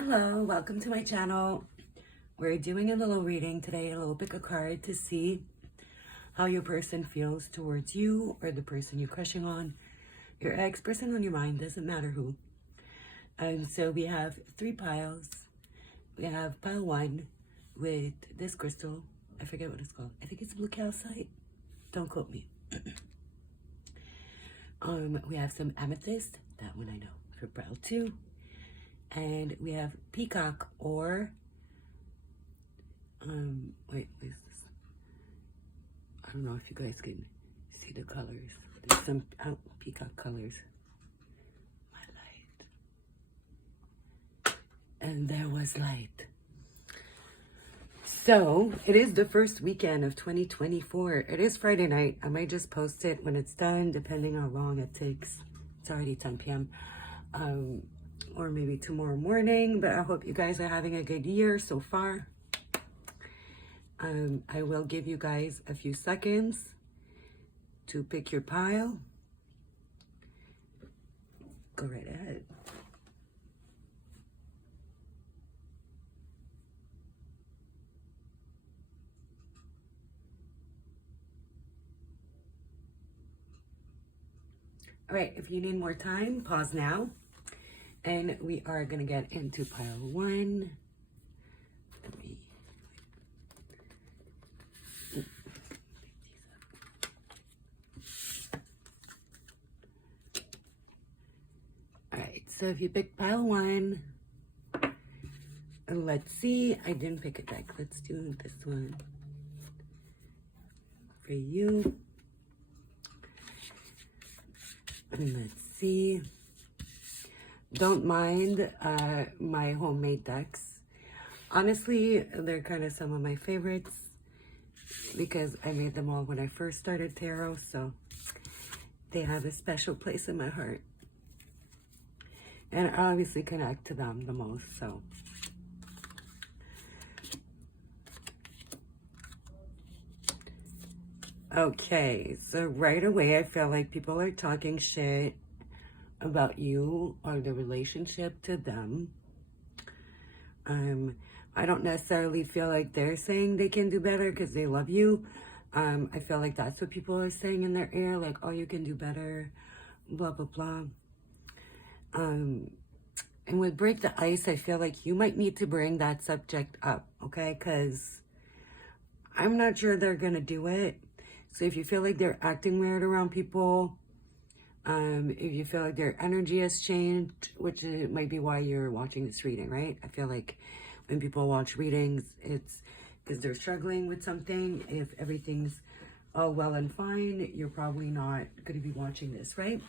Hello, welcome to my channel. We're doing a little reading today, a little pick a card to see how your person feels towards you or the person you're crushing on. Your ex, person on your mind, doesn't matter who. So we have 3 piles. We have pile 1 with this crystal. I forget what it's called. I think it's blue calcite. Don't quote me. We have some amethyst. That one I know. For pile 2. And we have peacock or wait, what is this? I don't know if you guys can see the colors. There's some peacock colors. My light. And there was light. So it is the first weekend of 2024. It is Friday night. I might just post it when it's done, depending how long it takes. It's already 10 p.m. Or maybe tomorrow morning, but I hope you guys are having a good year so far. I will give you guys a few seconds to pick your pile. Go right ahead. All right, if you need more time, pause now. And we are going to get into pile 1. All right, so if you pick pile 1, let's see. I didn't pick it back. Let's do this one for you. And let's see. Don't mind my homemade decks. Honestly, they're kind of some of my favorites because I made them all when I first started tarot, so they have a special place in my heart. And I obviously connect to them the most, so. Okay, so right away I feel like people are talking shit about you or the relationship to them. I don't necessarily feel like they're saying they can do better because they love you. I feel like that's what people are saying in their ear, like, oh, you can do better, blah, blah, blah. And with Break the Ice, I feel like you might need to bring that subject up, okay? Because I'm not sure they're going to do it. So if you feel like they're acting weird around people, if you feel like their energy has changed, which might be why you're watching this reading, right? I feel like when people watch readings, it's because they're struggling with something. If everything's all well and fine, you're probably not going to be watching this, right?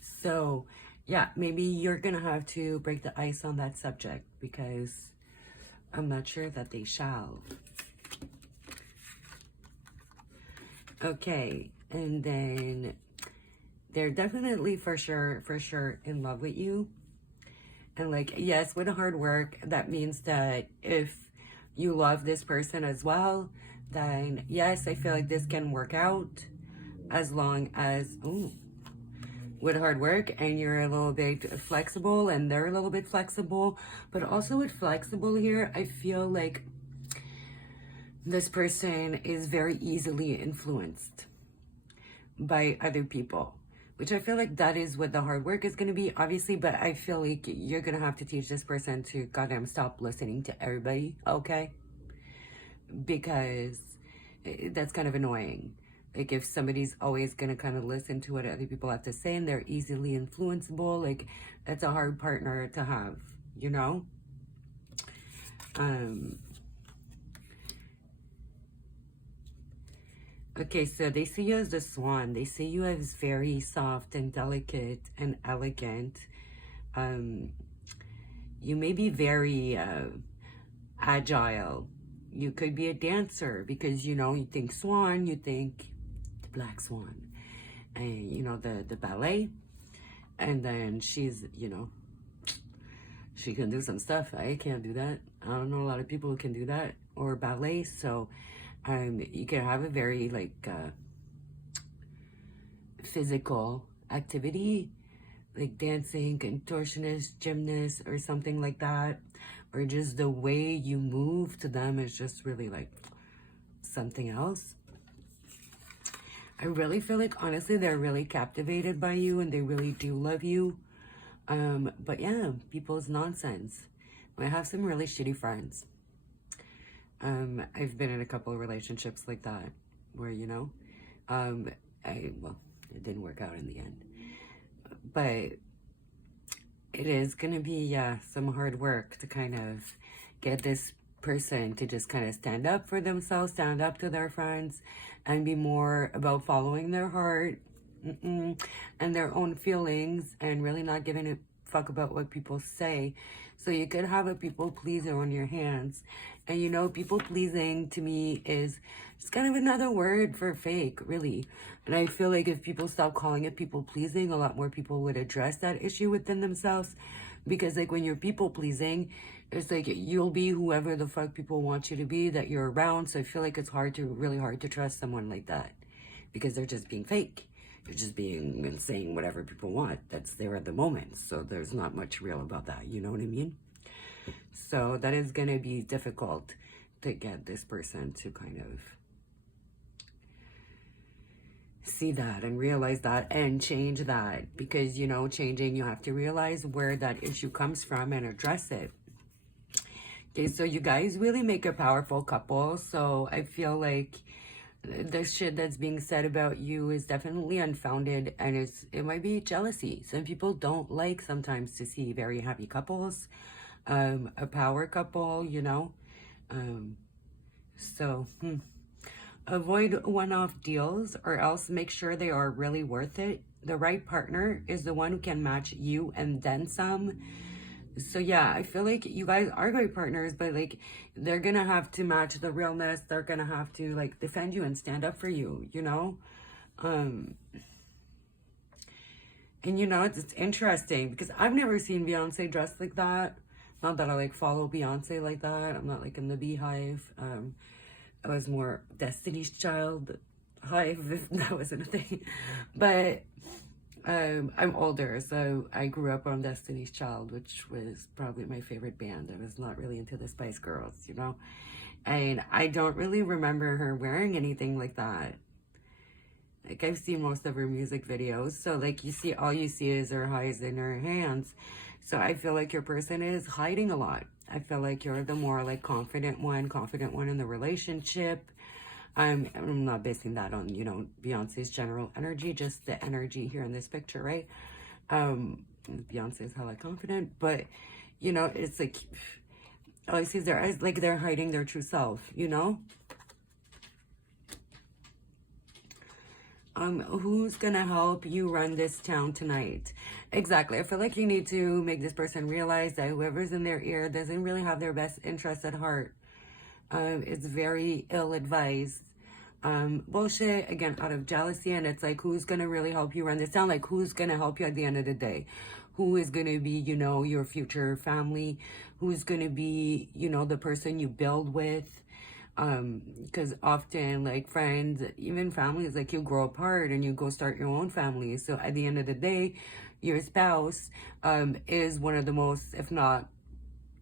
So, yeah, maybe you're going to have to break the ice on that subject because I'm not sure that they shall. Okay, and then they're definitely for sure in love with you. And like, yes, with hard work, that means that if you love this person as well, then yes, I feel like this can work out as long as, with hard work and you're a little bit flexible and they're a little bit flexible. But also with flexible here, I feel like this person is very easily influenced by other people, which I feel like that is what the hard work is going to be, obviously, but I feel like you're going to have to teach this person to goddamn stop listening to everybody, okay? Because that's kind of annoying. Like, if somebody's always going to kind of listen to what other people have to say and they're easily influenceable, like, that's a hard partner to have, you know? Okay, so they see you as the swan. They see you as very soft and delicate and elegant. You may be very agile. You could be a dancer because, you know, you think swan, you think the black swan. And, you know, the ballet. And then she's, you know, she can do some stuff. I can't do that. I don't know a lot of people who can do that. Or ballet, so... you can have a very like physical activity like dancing, contortionist, gymnast, or something like that. Or just the way you move to them is just really like something else. I really feel like, honestly, they're really captivated by you and they really do love you. But yeah, people's nonsense. I have some really shitty friends. I've been in a couple of relationships like that where, you know, well, it didn't work out in the end. But it is going to be, yeah, some hard work to kind of get this person to just kind of stand up for themselves, stand up to their friends, and be more about following their heart and their own feelings and really not giving a fuck about what people say. So you could have a people pleaser on your hands. And you know, people pleasing to me is just kind of another word for fake, really. And I feel like if people stop calling it people pleasing, a lot more people would address that issue within themselves. Because like when you're people pleasing, it's like you'll be whoever the fuck people want you to be, that you're around. So I feel like it's really hard to trust someone like that because they're just being fake. They're just being and saying whatever people want. That's there at the moment. So there's not much real about that. You know what I mean? So that is going to be difficult to get this person to kind of see that and realize that and change that. Because, you know, changing, you have to realize where that issue comes from and address it. Okay, so you guys really make a powerful couple. So I feel like the shit that's being said about you is definitely unfounded, and it might be jealousy. Some people don't like sometimes to see very happy couples, a power couple, you know. So avoid one-off deals, or else make sure they are really worth it. The right partner is the one who can match you and then some. So yeah, I feel like you guys are great partners, but like they're gonna have to match the realness. They're gonna have to like defend you and stand up for you, you know? And you know, it's interesting because I've never seen Beyonce dressed like that. Not that I like follow Beyonce like that. I'm not like in the Beehive. I was more Destiny's Child hive, if that wasn't a thing. But I'm older, so I grew up on Destiny's Child, which was probably my favorite band. I was not really into the Spice Girls, you know? And I don't really remember her wearing anything like that. Like, I've seen most of her music videos, so like all you see is her eyes and her hands. So I feel like your person is hiding a lot. I feel like you're the more like confident one in the relationship. I'm not basing that on, you know, Beyonce's general energy, just the energy here in this picture, right? Beyonce is hella confident, but, you know, it's like, all I see is their eyes, like they're hiding their true self, you know? Who's gonna help you run this town tonight? Exactly. I feel like you need to make this person realize that whoever's in their ear doesn't really have their best interest at heart. It's very ill-advised bullshit, again, out of jealousy. And it's like, who's gonna really help you run this down? Like, who's gonna help you at the end of the day? Who is gonna be, you know, your future family? Who's gonna be, you know, the person you build with? Because often, like, friends, even families, like, you grow apart and you go start your own family. So at the end of the day, your spouse is one of the most, if not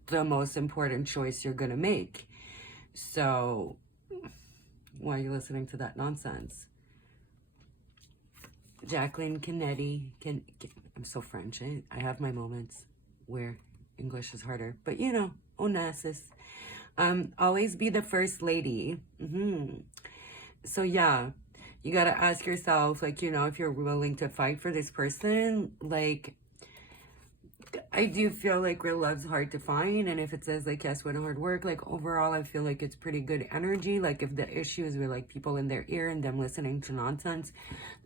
the most important choice you're gonna make. So why are you listening to that nonsense? Jacqueline Kennedy, I'm so French. I have my moments where English is harder, but you know, Onassis. Always be the first lady. So yeah, you gotta ask yourself, like, you know, if you're willing to fight for this person. Like, I do feel like real love's hard to find, and if it says like yes with hard work, like overall I feel like it's pretty good energy. Like if the issue is with like people in their ear and them listening to nonsense,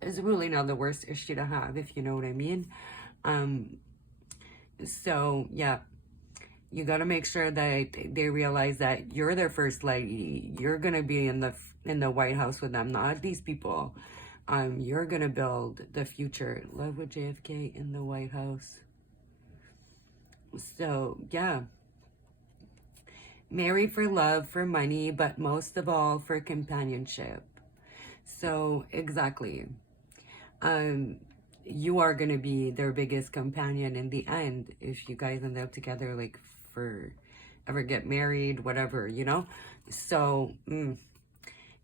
is really not the worst issue to have, if you know what I mean. So yeah, you got to make sure that they realize that you're their first lady. You're gonna be in the White House with them, not these people. You're gonna build the future. Love with JFK in the White House. So, yeah. Married for love, for money, but most of all for companionship. So, exactly. you are going to be their biggest companion in the end if you guys end up together, like for ever get married, whatever, you know? So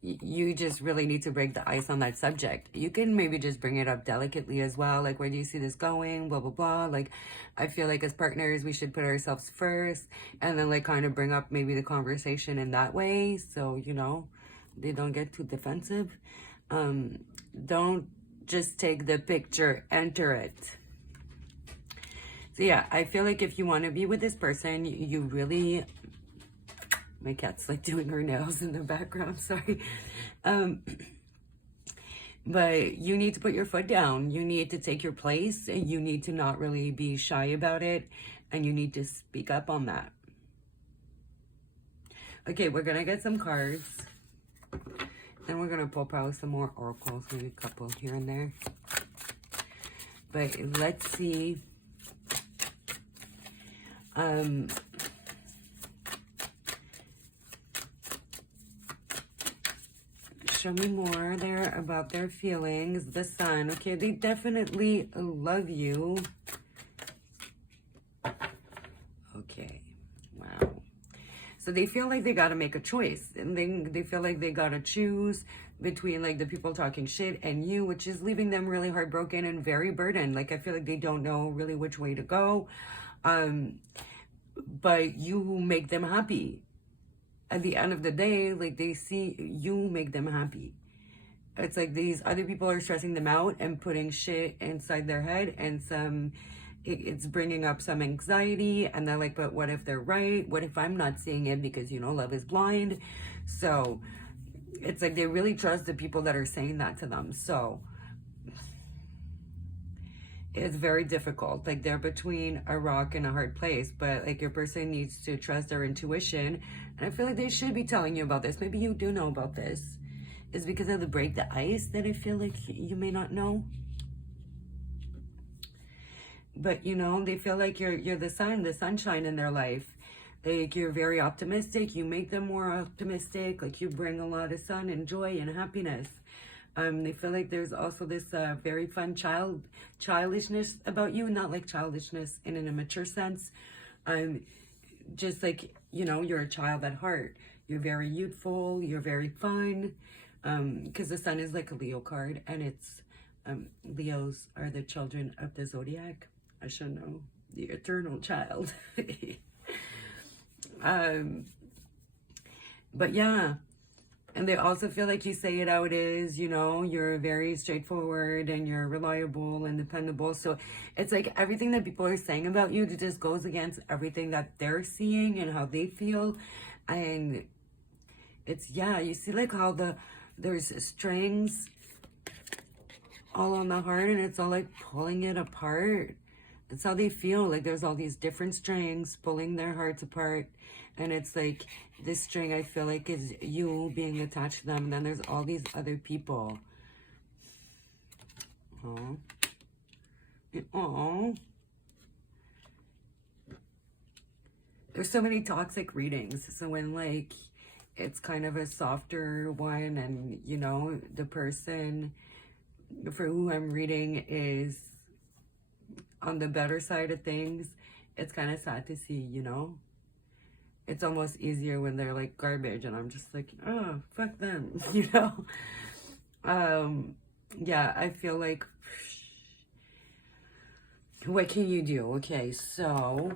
you just really need to break the ice on that subject. You can maybe just bring it up delicately as well, like, where do you see this going, blah blah blah. Like, I feel like as partners we should put ourselves first, and then like kind of bring up maybe the conversation in that way, so you know they don't get too defensive. Don't just take the picture, enter it. So yeah, I feel like if you want to be with this person, you really, my cat's like doing her nails in the background, sorry. But you need to put your foot down. You need to take your place, and you need to not really be shy about it, and you need to speak up on that. Okay, we're gonna get some cards. Then we're gonna pull probably some more oracles, maybe a couple here and there. But let's see. Show me more there about their feelings. The Sun. Okay, they definitely love you. Okay, wow. So they feel like they got to make a choice. And they feel like they got to choose between like the people talking shit and you, which is leaving them really heartbroken and very burdened. Like, I feel like they don't know really which way to go. But you make them happy. At the end of the day, like, they see you make them happy. It's like these other people are stressing them out and putting shit inside their head, and it's bringing up some anxiety, and they're like, but what if they're right? What if I'm not seeing it? Because, you know, love is blind. So it's like they really trust the people that are saying that to them. So it's very difficult. Like, they're between a rock and a hard place, but like your person needs to trust their intuition. And I feel like they should be telling you about this. Maybe you do know about this. It's because of the break the ice that I feel like you may not know. But you know, they feel like you're the sun, the sunshine in their life. Like, you're very optimistic. You make them more optimistic. Like, you bring a lot of sun and joy and happiness. They feel like there's also this very fun childishness about you, not like childishness in an immature sense. Just like, you know, you're a child at heart. You're very youthful. You're very fun. Because the sun is like a Leo card, and it's Leos are the children of the zodiac. I should know, the eternal child. But yeah. And they also feel like you say it how it is, you know, you're very straightforward and you're reliable and dependable. So it's like everything that people are saying about you just goes against everything that they're seeing and how they feel. And it's, yeah, you see like how there's strings all on the heart, and it's all like pulling it apart. That's how they feel. Like, there's all these different strings pulling their hearts apart. And it's like, this string, I feel like, is you being attached to them. And then there's all these other people. Oh. Oh. There's so many toxic readings. So when, like, it's kind of a softer one, and, you know, the person for who I'm reading is on the better side of things, it's kind of sad to see, you know? It's almost easier when they're like garbage, and I'm just like, oh, fuck them, you know? Yeah, I feel like, what can you do? Okay, so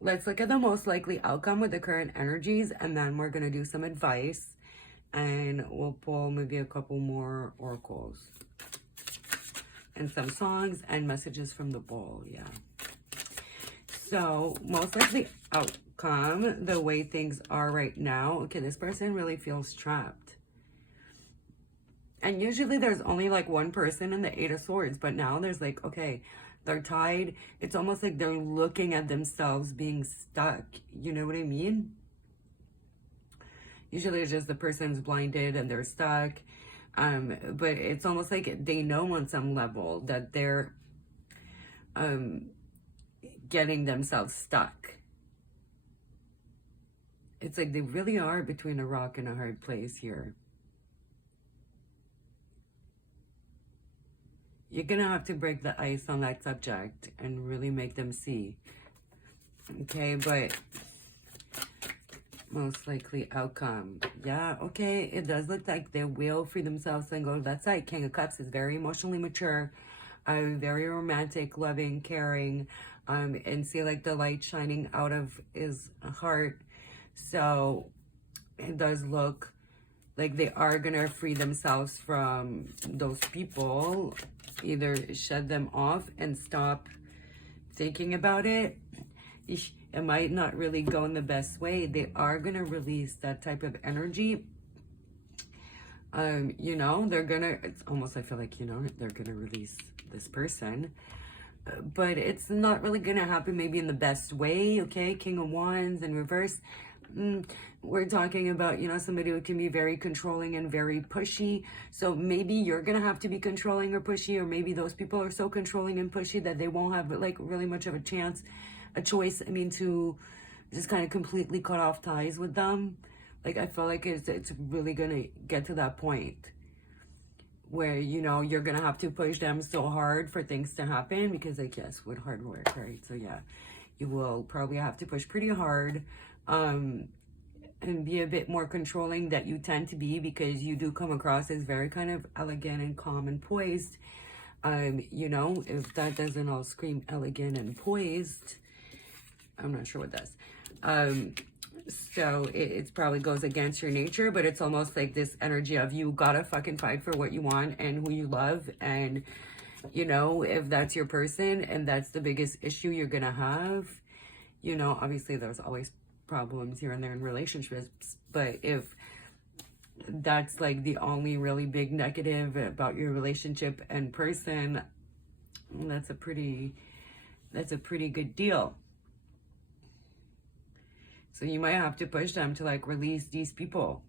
let's look at the most likely outcome with the current energies, and then we're going to do some advice, and we'll pull maybe a couple more oracles. And some songs and messages from the bowl, yeah. So, most likely outcome, the way things are right now. Okay, this person really feels trapped. And usually there's only like one person in the Eight of Swords, but now there's like, okay, they're tied. It's almost like they're looking at themselves being stuck. You know what I mean? Usually it's just the person's blinded and they're stuck. But it's almost like they know on some level that they're getting themselves stuck. It's like they really are between a rock and a hard place here. you're gonna have to break the ice on that subject and really make them see. Okay, but most likely outcome. Yeah, okay, it does look like they will free themselves and go to that side. King of Cups is very emotionally mature, very romantic, loving, caring, and see like the light shining out of his heart. So it does look like they are gonna free themselves from those people, either shed them off and stop thinking about it. It might not really go in the best way. They are gonna release that type of energy. You know, they're gonna, it's almost, I feel like, you know, they're gonna release this person, but it's not really gonna happen maybe in the best way. Okay, King of Wands in reverse. We're talking about, you know, somebody who can be very controlling and very pushy. So maybe you're gonna have to be controlling or pushy, or maybe those people are so controlling and pushy that they won't have like really much of a choice, I mean, to just kind of completely cut off ties with them. Like, I feel like it's really gonna get to that point where, you know, you're gonna have to push them so hard for things to happen, because, like, yes, with hard work, right? So yeah, you will probably have to push pretty hard, and be a bit more controlling that you tend to be, because you do come across as very kind of elegant and calm and poised. You know, if that doesn't all scream elegant and poised, I'm not sure what does. So it probably goes against your nature, but it's almost like this energy of you gotta fucking fight for what you want and who you love. And, you know, if that's your person and that's the biggest issue you're gonna have, you know, obviously there's always problems here and there in relationships, but if that's like the only really big negative about your relationship and person, that's a pretty good deal. So you might have to push them to like release these people.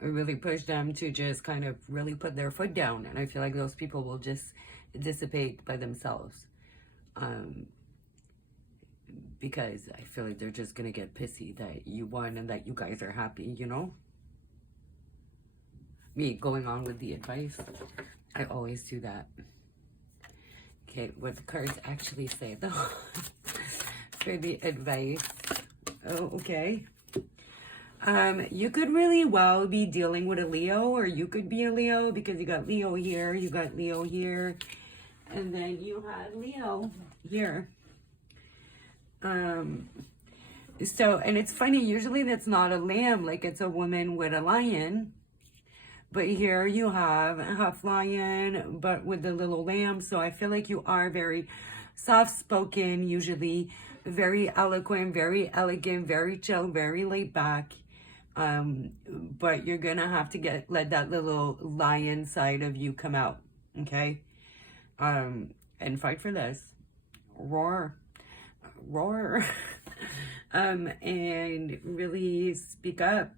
Or really push them to just kind of really put their foot down. And I feel like those people will just dissipate by themselves. Because I feel like they're just going to get pissy that you won and that you guys are happy, you know? Me going on with the advice, I always do that. Okay, what the cards actually say though for the advice. Oh, okay. You could really well be dealing with a Leo, or you could be a Leo, because you got Leo here, you got Leo here, and then you have Leo here. So, and it's funny, usually that's not a lamb, like it's a woman with a lion. But here you have half lion, but with the little lamb. So I feel like you are very soft-spoken, usually very eloquent, very elegant, very chill, very laid back. But you're gonna have to let that little lion side of you come out, okay? And fight for this. Roar. And really speak up.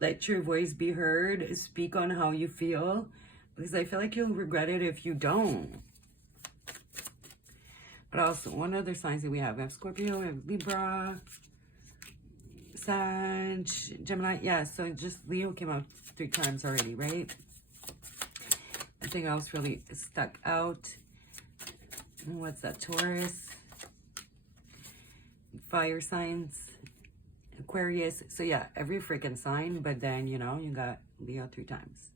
Let your voice be heard. Speak on how you feel, because I feel like you'll regret it if you don't. But also, what other signs do we have? We have Scorpio, we have Libra, Sag, Gemini. Yeah, so just Leo came out 3 times already, right? Nothing else really stuck out. What's that? Taurus, fire signs, Aquarius. So yeah, every freaking sign, but then, you know, you got Leo 3 times.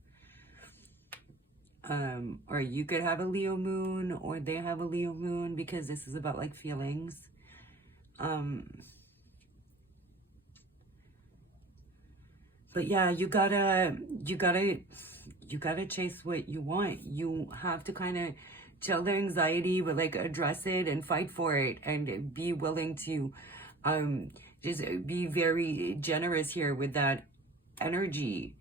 Or you could have a Leo moon, or they have a Leo moon, because this is about like feelings. But yeah, you gotta chase what you want. You have to kind of chill the anxiety, but like address it and fight for it, and be willing to just be very generous here with that energy.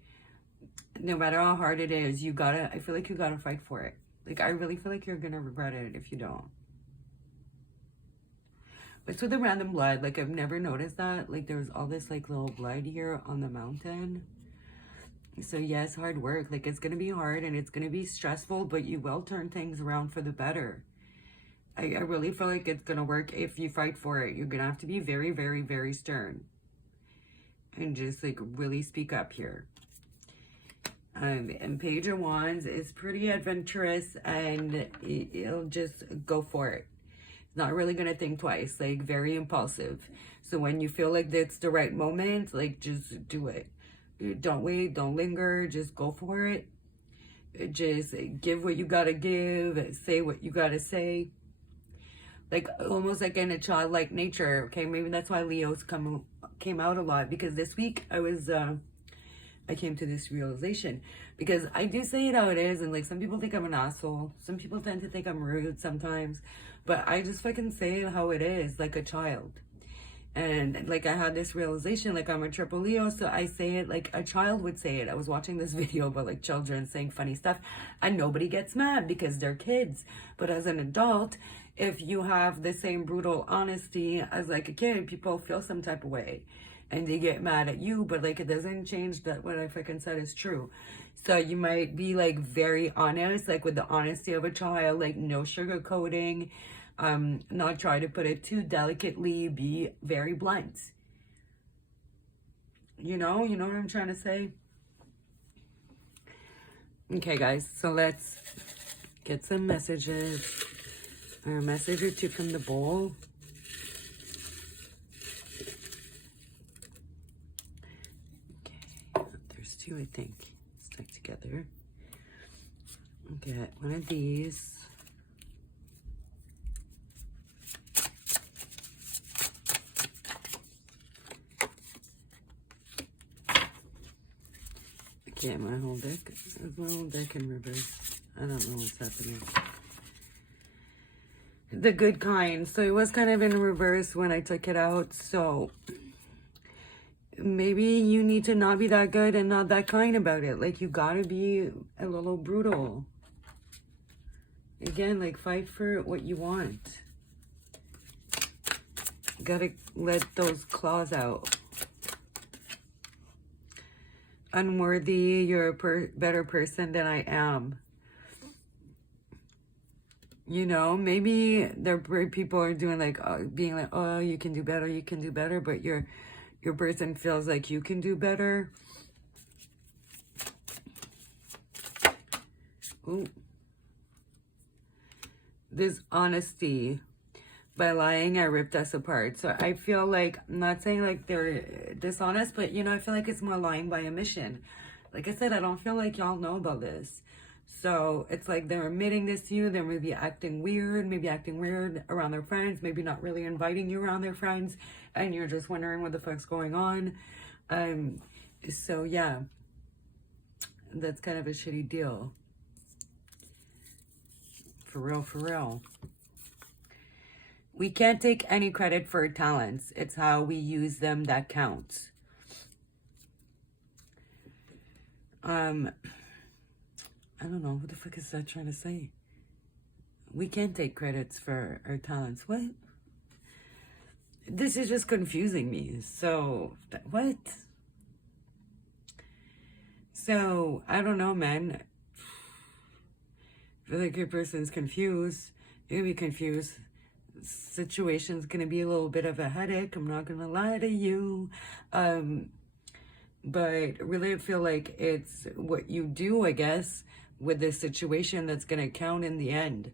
No matter how hard it is, I feel like you gotta fight for it. Like, I really feel like you're gonna regret it if you don't. What's with the random blood? Like, I've never noticed that. Like, there's all this like little blood here on the mountain. So yes, hard work. Like, it's gonna be hard and it's gonna be stressful, but you will turn things around for the better. I really feel like it's gonna work if you fight for it. You're gonna have to be very, very, very stern. And just like really speak up here. And Page of Wands is pretty adventurous, and it'll just go for it. It's not really going to think twice, like very impulsive. So when you feel like it's the right moment, like just do it. Don't wait, don't linger, just go for it. Just give what you gotta give, say what you gotta say. Like almost like in a childlike nature. Okay, maybe that's why Leo's came out a lot, because this week I came to this realization, because I do say it how it is, and like some people think I'm an asshole, some people tend to think I'm rude sometimes, but I just fucking say it how it is, like a child. And like I had this realization, like I'm a triple Leo, so I say it like a child would say it. I was watching this video about like children saying funny stuff, and nobody gets mad because they're kids. But as an adult, if you have the same brutal honesty as like a kid, people feel some type of way and they get mad at you, but like it doesn't change that what I fucking said is true. So you might be like very honest, like with the honesty of a child, like no sugarcoating. Not try to put it too delicately, be very blunt. You know what I'm trying to say? Okay, guys, so let's get some messages, or a message or two from the bowl. Okay, there's two, I think, stuck together. Get one of these. Okay, my whole deck in reverse. I don't know what's happening. The good kind. So it was kind of in reverse when I took it out. So maybe you need to not be that good and not that kind about it. Like you gotta be a little brutal. Again, like fight for what you want. You gotta let those claws out. Unworthy, you're a better person than I am. You know, maybe there people are doing like being like, oh, you can do better, but your person feels like you can do better. Ooh. This honesty. By lying, I ripped us apart. So I feel like, I'm not saying like they're dishonest, but you know, I feel like it's more lying by omission. Like I said, I don't feel like y'all know about this. So it's like they're admitting this to you. They're maybe acting weird around their friends, maybe not really inviting you around their friends, and you're just wondering what the fuck's going on. So yeah, that's kind of a shitty deal. For real. We can't take any credit for our talents. It's how we use them that counts. I don't know. What the fuck is that trying to say? We can't take credits for our talents. What? This is just confusing me. So, what? So, I don't know, man. I feel like your person's confused. You're gonna be confused. Situation's gonna be a little bit of a headache, I'm not gonna lie to you, but really I feel like it's what you do, I guess, with this situation that's gonna count in the end.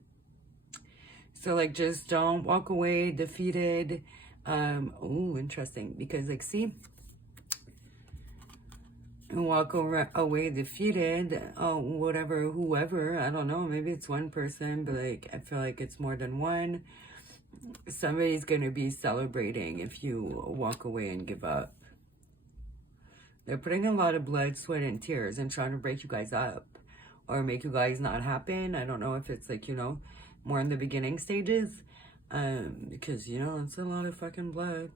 So like just don't walk away defeated. Oh, interesting, because like see, walk away defeated, whatever, whoever, I don't know, maybe it's one person, but like I feel like it's more than one. Somebody's going to be celebrating if you walk away and give up. They're putting a lot of blood, sweat, and tears and trying to break you guys up or make you guys not happen. I don't know if it's like, you know, more in the beginning stages, because, you know, it's a lot of fucking blood.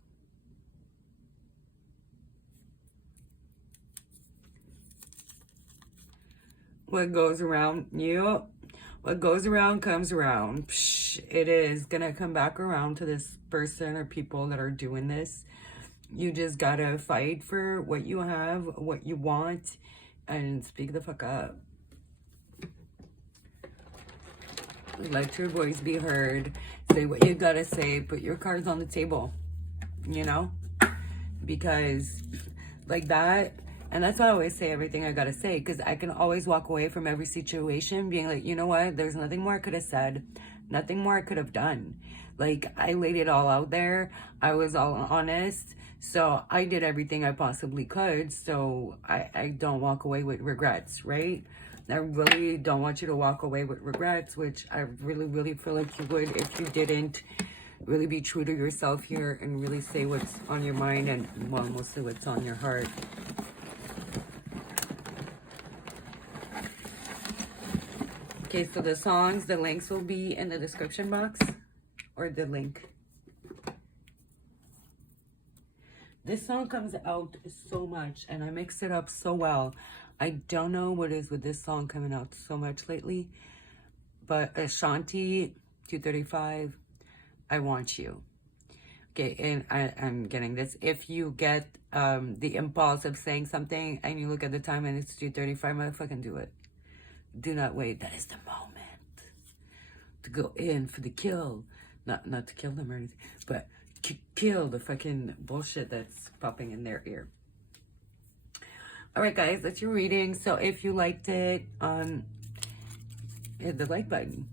What goes around, what goes around comes around. Psh, it is gonna come back around to this person or people that are doing this. You just gotta fight for what you have, what you want, and speak the fuck up. Let your voice be heard. Say what you gotta say. Put your cards on the table, you know? Because like that, And that's why I always say everything I gotta say, because I can always walk away from every situation being like, you know what, there's nothing more I could have said, nothing more I could have done. Like, I laid it all out there, I was all honest, so I did everything I possibly could, so I don't walk away with regrets, right? I really don't want you to walk away with regrets, which I really feel like you would if you didn't really be true to yourself here and really say what's on your mind and, well, mostly what's on your heart. Okay, so the songs, the links will be in the description box, or the link. This song comes out so much, and I mix it up so well. I don't know what is with this song coming out so much lately, but Ashanti, 235, I Want You. Okay, and I'm getting this. If you get the impulse of saying something, and you look at the time and it's 2:35, motherfucking do it. Do not wait. That is the moment to go in for the kill. Not to kill them or anything, but kill the fucking bullshit that's popping in their ear. All right, guys, that's your reading. So if you liked it, hit the like button.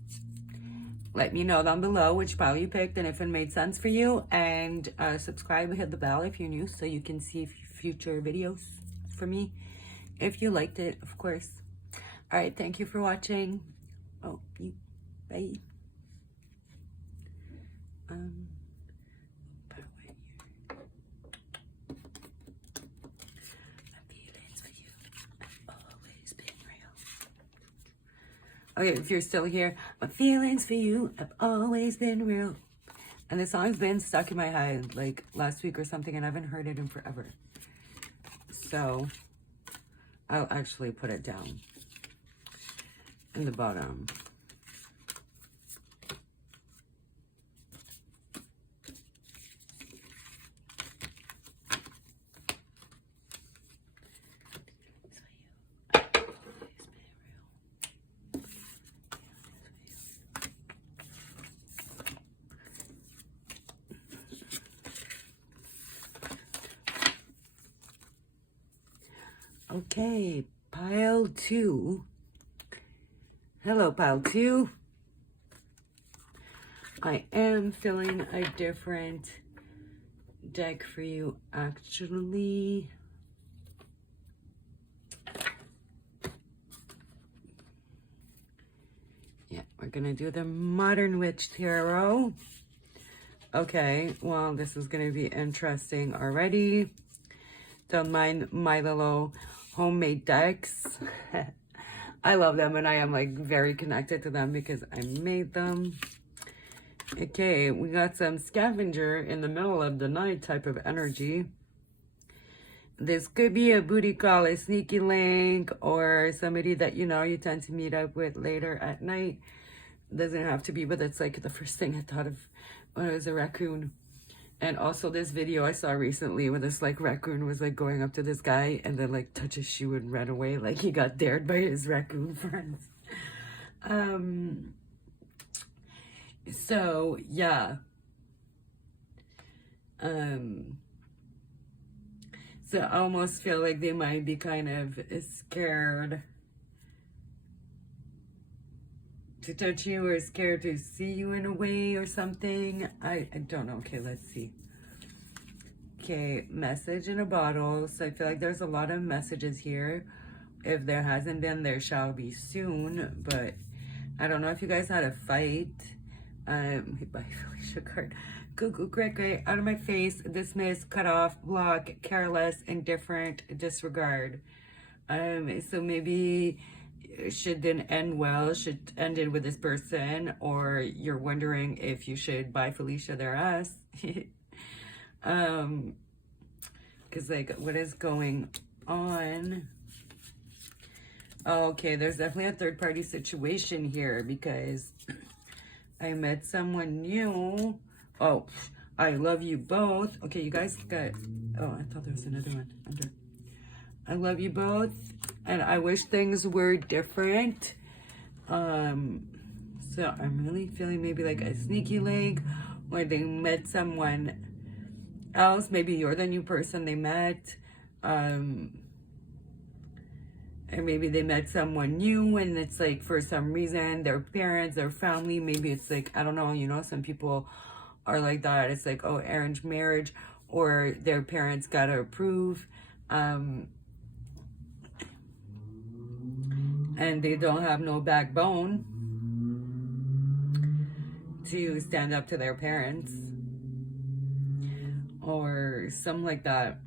Let me know down below which pile you picked and if it made sense for you. And subscribe and hit the bell if you're new so you can see future videos from me. If you liked it, of course. All right, thank you for watching. Oh, bye. By the way, my feelings for you have always been real. Okay, if you're still here, my feelings for you have always been real. And the song's been stuck in my head like last week or something, and I haven't heard it in forever. So I'll actually put it down in the bottom. Okay, pile 2. Hello, pile 2. I am filling a different deck for you, actually. Yeah, we're gonna do the Modern Witch Tarot. Okay, well, this is gonna be interesting already. Don't mind my little homemade decks. I love them, and I am like very connected to them because I made them. Okay, we got some scavenger in the middle of the night type of energy. This could be a booty call, a sneaky link, or somebody that you know you tend to meet up with later at night. Doesn't have to be, but that's like the first thing I thought of when it was a raccoon. And also this video I saw recently where this like raccoon was like going up to this guy and then like touch his shoe and ran away, like he got dared by his raccoon friends. So yeah. So I almost feel like they might be kind of scared to touch you or scared to see you in a way or something. I don't know. Okay, let's see. Okay, message in a bottle. So I feel like there's a lot of messages here. If there hasn't been, there shall be soon. But I don't know if you guys had a fight. By Felicia card. Google, great, out of my face, dismiss, cut off, block, careless, indifferent, disregard. So maybe should then end well, should end it with this person, or you're wondering if you should buy Felicia their ass. Because like, what is going on? Okay, there's definitely a third-party situation here because I met someone new. Oh, I love you both. Okay, you guys got... Oh, I thought there was another one under. I love you both, and I wish things were different. So I'm really feeling maybe like a sneaky link where they met someone else. Maybe you're the new person they met. And maybe they met someone new and it's like for some reason their parents, their family, maybe it's like, I don't know, you know, some people are like that. It's like, oh, arranged marriage, or their parents gotta approve. And they don't have no backbone to stand up to their parents or something like that.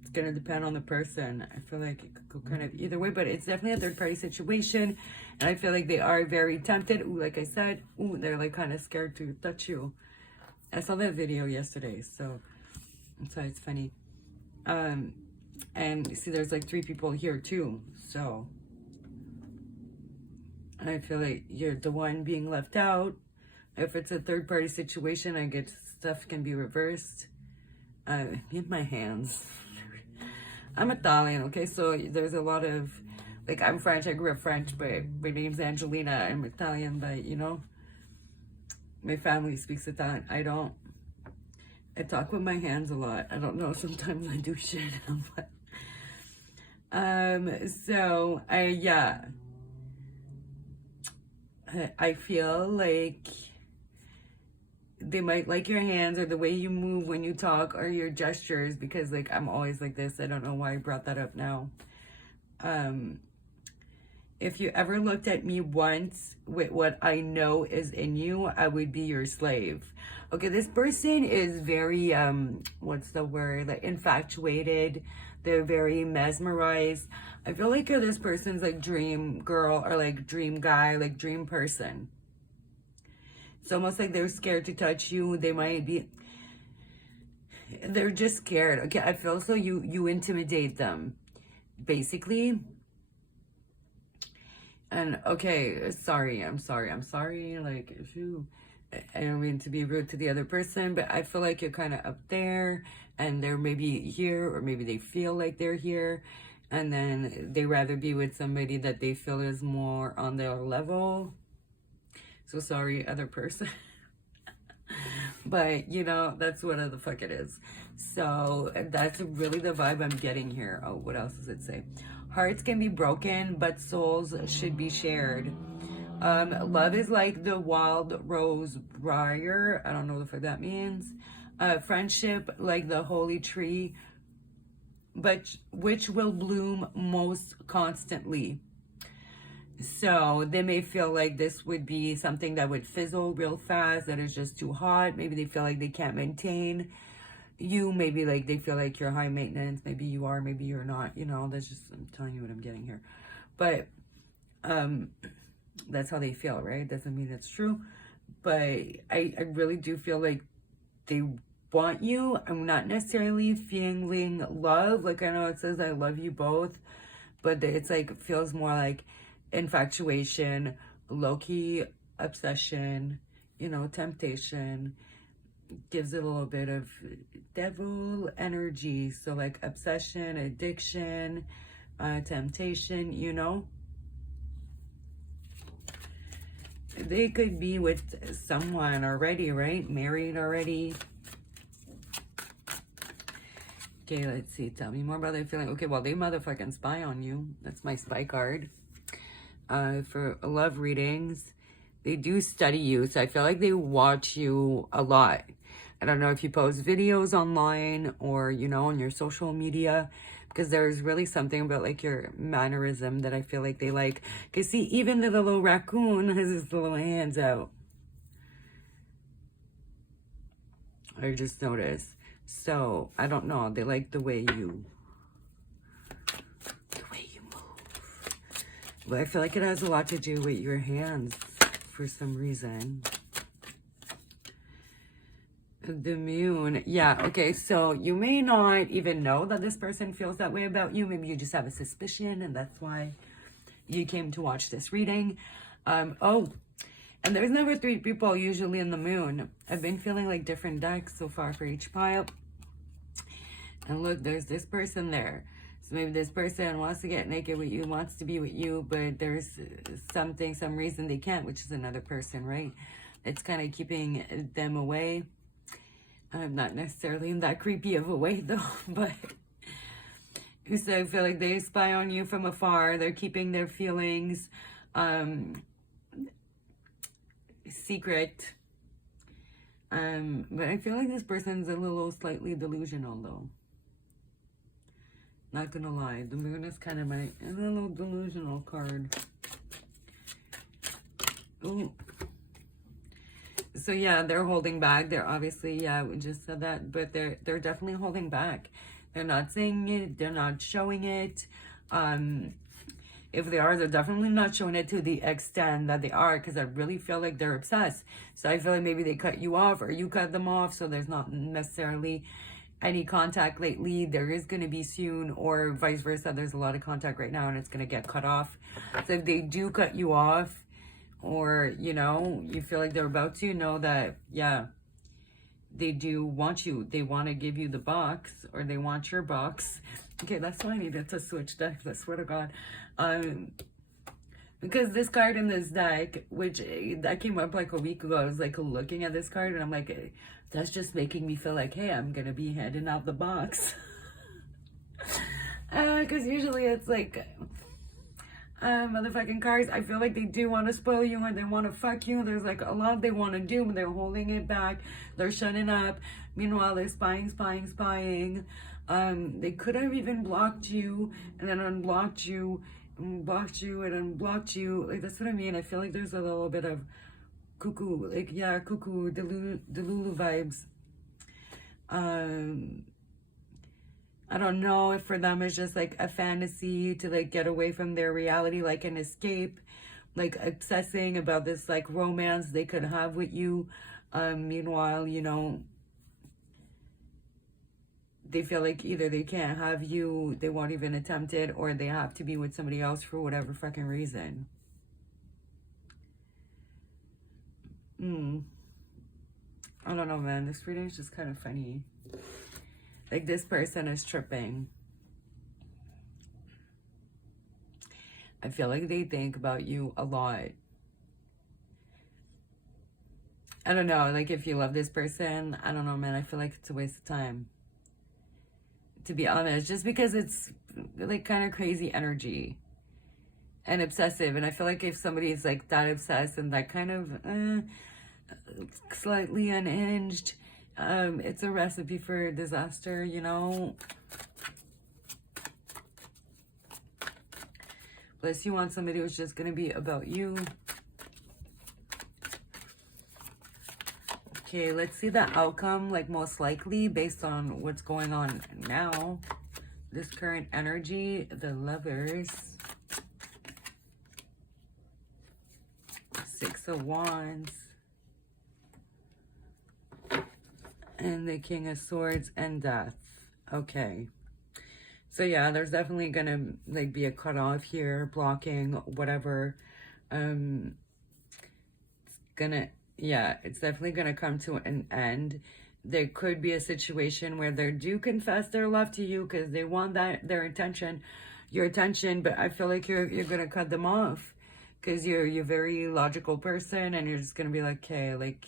It's gonna depend on the person. I feel like it could go kind of either way, but it's definitely a third party situation, and I feel like they are very tempted. Ooh, like I said, ooh, they're like kind of scared to touch you. I saw that video yesterday, so it's funny. And see, there's like 3 people here too, so I feel like you're the one being left out. If it's a third party situation, I get stuff can be reversed. In my hands. I'm Italian, okay? So there's a lot of, like, I'm French. I grew up French, but my name's Angelina. I'm Italian, but, you know, my family speaks Italian. I don't. I talk with my hands a lot. I don't know. Sometimes I do shit. So, I feel like they might like your hands or the way you move when you talk or your gestures, because like I'm always like this. I don't know why I brought that up now. If you ever looked at me once with what I know is in you, I would be your slave. Okay, this person is very what's the word, like infatuated. They're very mesmerized. I feel like this person's like dream girl or like dream guy, like dream person. It's almost like they're scared to touch you. They might be, they're just scared. Okay, I feel so you intimidate them, basically. And okay, I'm sorry. Like, if you, I don't mean to be rude to the other person, but I feel like you're kind of up there and they're maybe here, or maybe they feel like they're here. And then they rather be with somebody that they feel is more on their level. So sorry, other person. But, you know, that's what the fuck it is. So that's really the vibe I'm getting here. Oh, what else does it say? Hearts can be broken, but souls should be shared. Love is like the wild rose briar. I don't know what the fuck that means. Friendship like the holy tree, but which will bloom most constantly. So they may feel like this would be something that would fizzle real fast, that is just too hot. Maybe they feel like they can't maintain you. Maybe like they feel like you're high maintenance. Maybe you are, maybe you're not. You know, that's just, I'm telling you what I'm getting here. But that's how they feel, right? Doesn't mean it's true. But I really do feel like they want you. I'm not necessarily feeling love. Like, I know it says I love you both, but it's like, it feels more like infatuation, low-key obsession, you know, temptation. Gives it a little bit of devil energy. So like obsession, addiction, temptation, you know. They could be with someone already, right? Married already. Okay, let's see. Tell me more about their feeling. Okay, well, they motherfucking spy on you. That's my spy card. For love readings, they do study you. So I feel like they watch you a lot. I don't know if you post videos online or, you know, on your social media, because there's really something about like your mannerism that I feel like they like. Because see, even the little raccoon has his little hands out. I just noticed. So I don't know. They like the way you move. But I feel like it has a lot to do with your hands for some reason. The moon. Yeah, okay, so you may not even know that this person feels that way about you. Maybe you just have a suspicion, and that's why you came to watch this reading. Oh, and there's never 3 people usually in the moon. I've been feeling like different decks so far for each pile. And look, there's this person there. So maybe this person wants to get naked with you, wants to be with you, but there's some reason they can't, which is another person, right? It's kind of keeping them away. I'm not necessarily in that creepy of a way though, but So I feel like they spy on you from afar. They're keeping their feelings secret. But I feel like this person's a little slightly delusional though. Not gonna lie, the moon is kind of a little delusional card. Ooh. So yeah, they're holding back. They're obviously, yeah, we just said that, but they're definitely holding back. They're not saying it. They're not showing it. If they are, they're definitely not showing it to the extent that they are, because I really feel like they're obsessed. So I feel like maybe they cut you off or you cut them off. So there's not necessarily any contact lately. There is going to be soon, or vice versa. There's a lot of contact right now and it's going to get cut off. So if they do cut you off, or, you know, you feel like they're about to, know that, yeah, they do want you. They want to give you the box, or they want your box. Okay, that's why I needed to switch decks, I swear to God. Because this card in this deck, which that came up like a week ago, I was like looking at this card and I'm like, that's just making me feel like, hey, I'm going to be handing out the box. Because usually it's like, motherfucking cards, I feel like they do want to spoil you and they want to fuck you. There's like a lot they want to do, but they're holding it back. They're shutting up. Meanwhile, they're spying. They could have even blocked you and then unblocked you, and blocked you and unblocked you. Like, that's what I mean. I feel like there's a little bit of cuckoo, like, yeah, cuckoo, Delulu vibes. I don't know if for them it's just like a fantasy to like get away from their reality, like an escape, like obsessing about this like romance they could have with you. Meanwhile, you know, they feel like either they can't have you, they won't even attempt it, or they have to be with somebody else for whatever fucking reason. I don't know, man. This reading is just kind of funny. Like, this person is tripping. I feel like they think about you a lot. I don't know, like, if you love this person, I don't know, man. I feel like it's a waste of time, to be honest, just because it's like kind of crazy energy and obsessive. And I feel like if somebody is like that obsessed and that kind of slightly unhinged, it's a recipe for disaster, you know. Plus you want somebody who's just gonna be about you. Okay, let's see the outcome, like most likely based on what's going on now. This current energy, the Lovers. 6 of Wands. And the King of Swords and Death. Okay. So yeah, there's definitely gonna like be a cutoff here, blocking, whatever. It's gonna, yeah, it's definitely gonna come to an end. There could be a situation where they do confess their love to you because they want that, their attention, your attention, but I feel like you're gonna cut them off because you're a very logical person and you're just gonna be like, okay, like,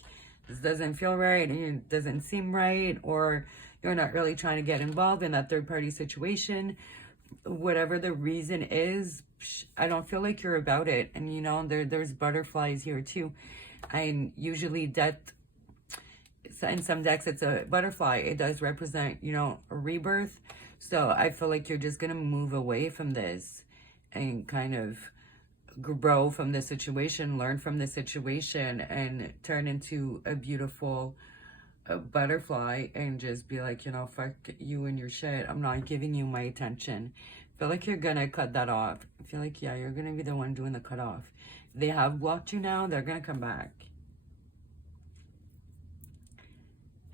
this doesn't feel right, and it doesn't seem right, or you're not really trying to get involved in that third-party situation. Whatever the reason is, I don't feel like you're about it. And, you know, there's butterflies here, too. And usually death, in some decks, it's a butterfly. It does represent, you know, a rebirth. So I feel like you're just going to move away from this and kind of grow from the situation, learn from the situation, and turn into a beautiful butterfly and just be like, you know, fuck you and your shit. I'm not giving you my attention. I feel like you're gonna cut that off. I feel like, yeah, you're gonna be the one doing the cut off. They have blocked you now, they're gonna come back.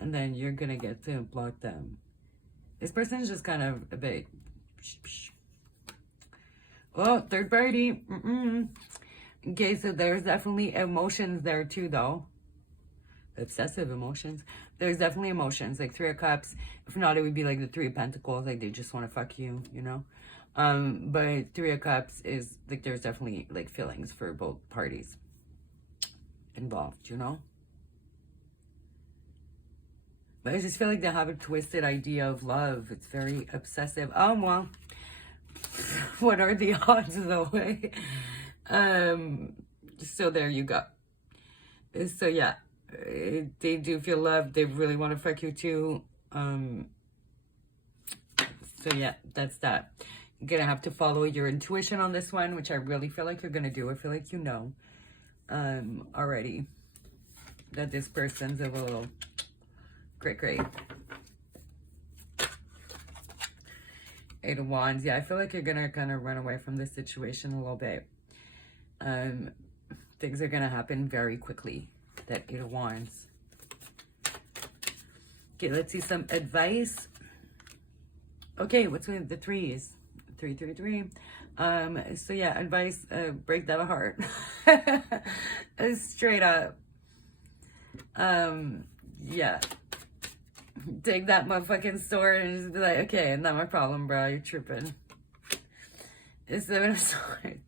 And then you're gonna get to block them. This person's just kind of a bit... Oh, third party. Okay, so there's definitely emotions there too, though. Obsessive emotions. There's definitely emotions, like 3 of Cups. If not, it would be like the 3 of Pentacles, like they just want to fuck you, you know. But 3 of Cups is like there's definitely like feelings for both parties involved, you know. But I just feel like they have a twisted idea of love. It's very obsessive. Oh, well, What are the odds though? So there you go. So yeah, they do feel loved. They really want to fuck you too. So yeah, that's that. You're gonna have to follow your intuition on this one, which I really feel like you're gonna do. I feel like you know already that this person's a little great. Eight of Wands. Yeah, I feel like you're gonna kind of run away from this situation a little bit. Things are gonna happen very quickly. That Eight of Wands. Okay, let's see some advice. Okay, what's with the threes? 333. So yeah, advice, break that heart. Straight up. Yeah. Take that motherfucking sword and just be like, okay, not my problem, bro. You're tripping. It's Seven of Swords.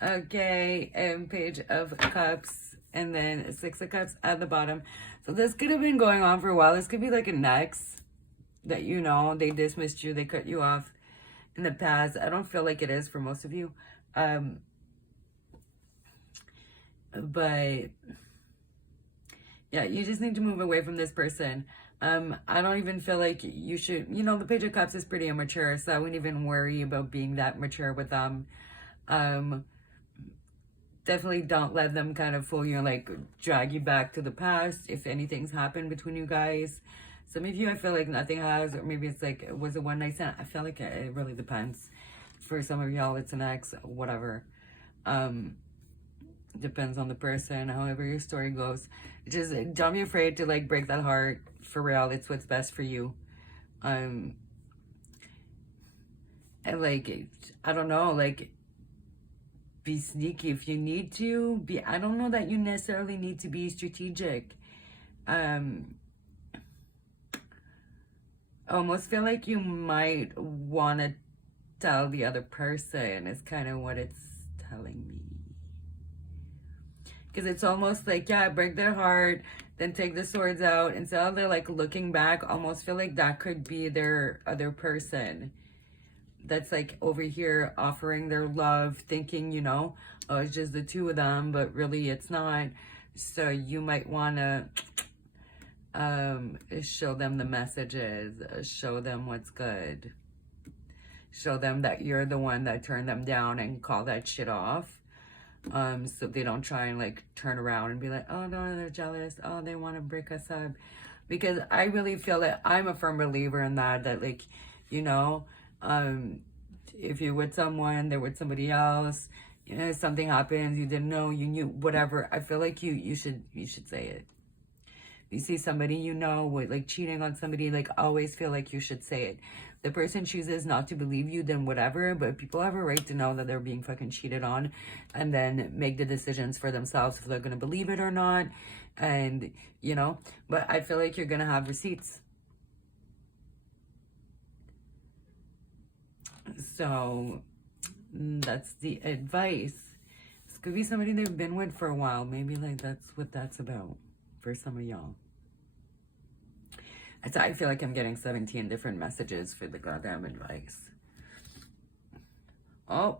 Okay, and Page of Cups, and then Six of Cups at the bottom. So this could have been going on for a while. This could be like an ex that, you know, they dismissed you, they cut you off in the past. I don't feel like it is for most of you. But yeah, you just need to move away from this person. I don't even feel like you should, you know, the Page of Cups is pretty immature, so I wouldn't even worry about being that mature with them. Definitely don't let them kind of fool you and like drag you back to the past if anything's happened between you guys. Some of you, I feel like nothing has, or maybe it's like, it was a one night stand. I feel like it really depends. For some of y'all, it's an ex, whatever. Depends on the person, however your story goes. Just don't be afraid to like break that heart. For real, it's what's best for you. And like, I don't know, like, be sneaky if you need to. I don't know that you necessarily need to be strategic. Almost feel like you might want to tell the other person is kind of what it's telling me. Because it's almost like, yeah, break their heart, then take the swords out. Instead of they're like looking back, almost feel like that could be their other person. That's like over here offering their love, thinking, you know, oh, it's just the two of them, but really it's not. So you might want to show them the messages, show them what's good, show them that you're the one that turned them down and call that shit off. So they don't try and like turn around and be like, oh no, they're jealous, oh, they want to break us up. Because I really feel that I'm a firm believer in that like, you know, if you're with someone, they're with somebody else, you know, something happens, you didn't know, you knew, whatever. I feel like you should say it. You see somebody, you know, with like cheating on somebody, like always feel like you should say it. The person chooses not to believe you, then whatever, but people have a right to know that they're being fucking cheated on and then make the decisions for themselves if they're going to believe it or not. And, you know, but I feel like you're going to have receipts. So that's the advice. This could be somebody they've been with for a while. Maybe like that's what that's about for some of y'all. I feel like I'm getting 17 different messages for the goddamn advice. Oh,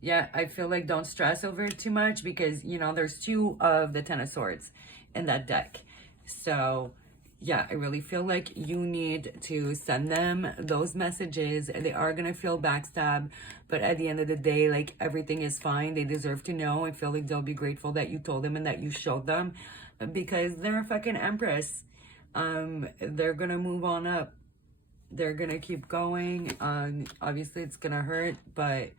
yeah, I feel like don't stress over it too much because, you know, there's two of the Ten of Swords in that deck. So, yeah, I really feel like you need to send them those messages. They are going to feel backstab, but at the end of the day, like, everything is fine. They deserve to know. I feel like they'll be grateful that you told them and that you showed them because they're a fucking empress. They're going to move on up. They're going to keep going. Obviously, it's going to hurt, but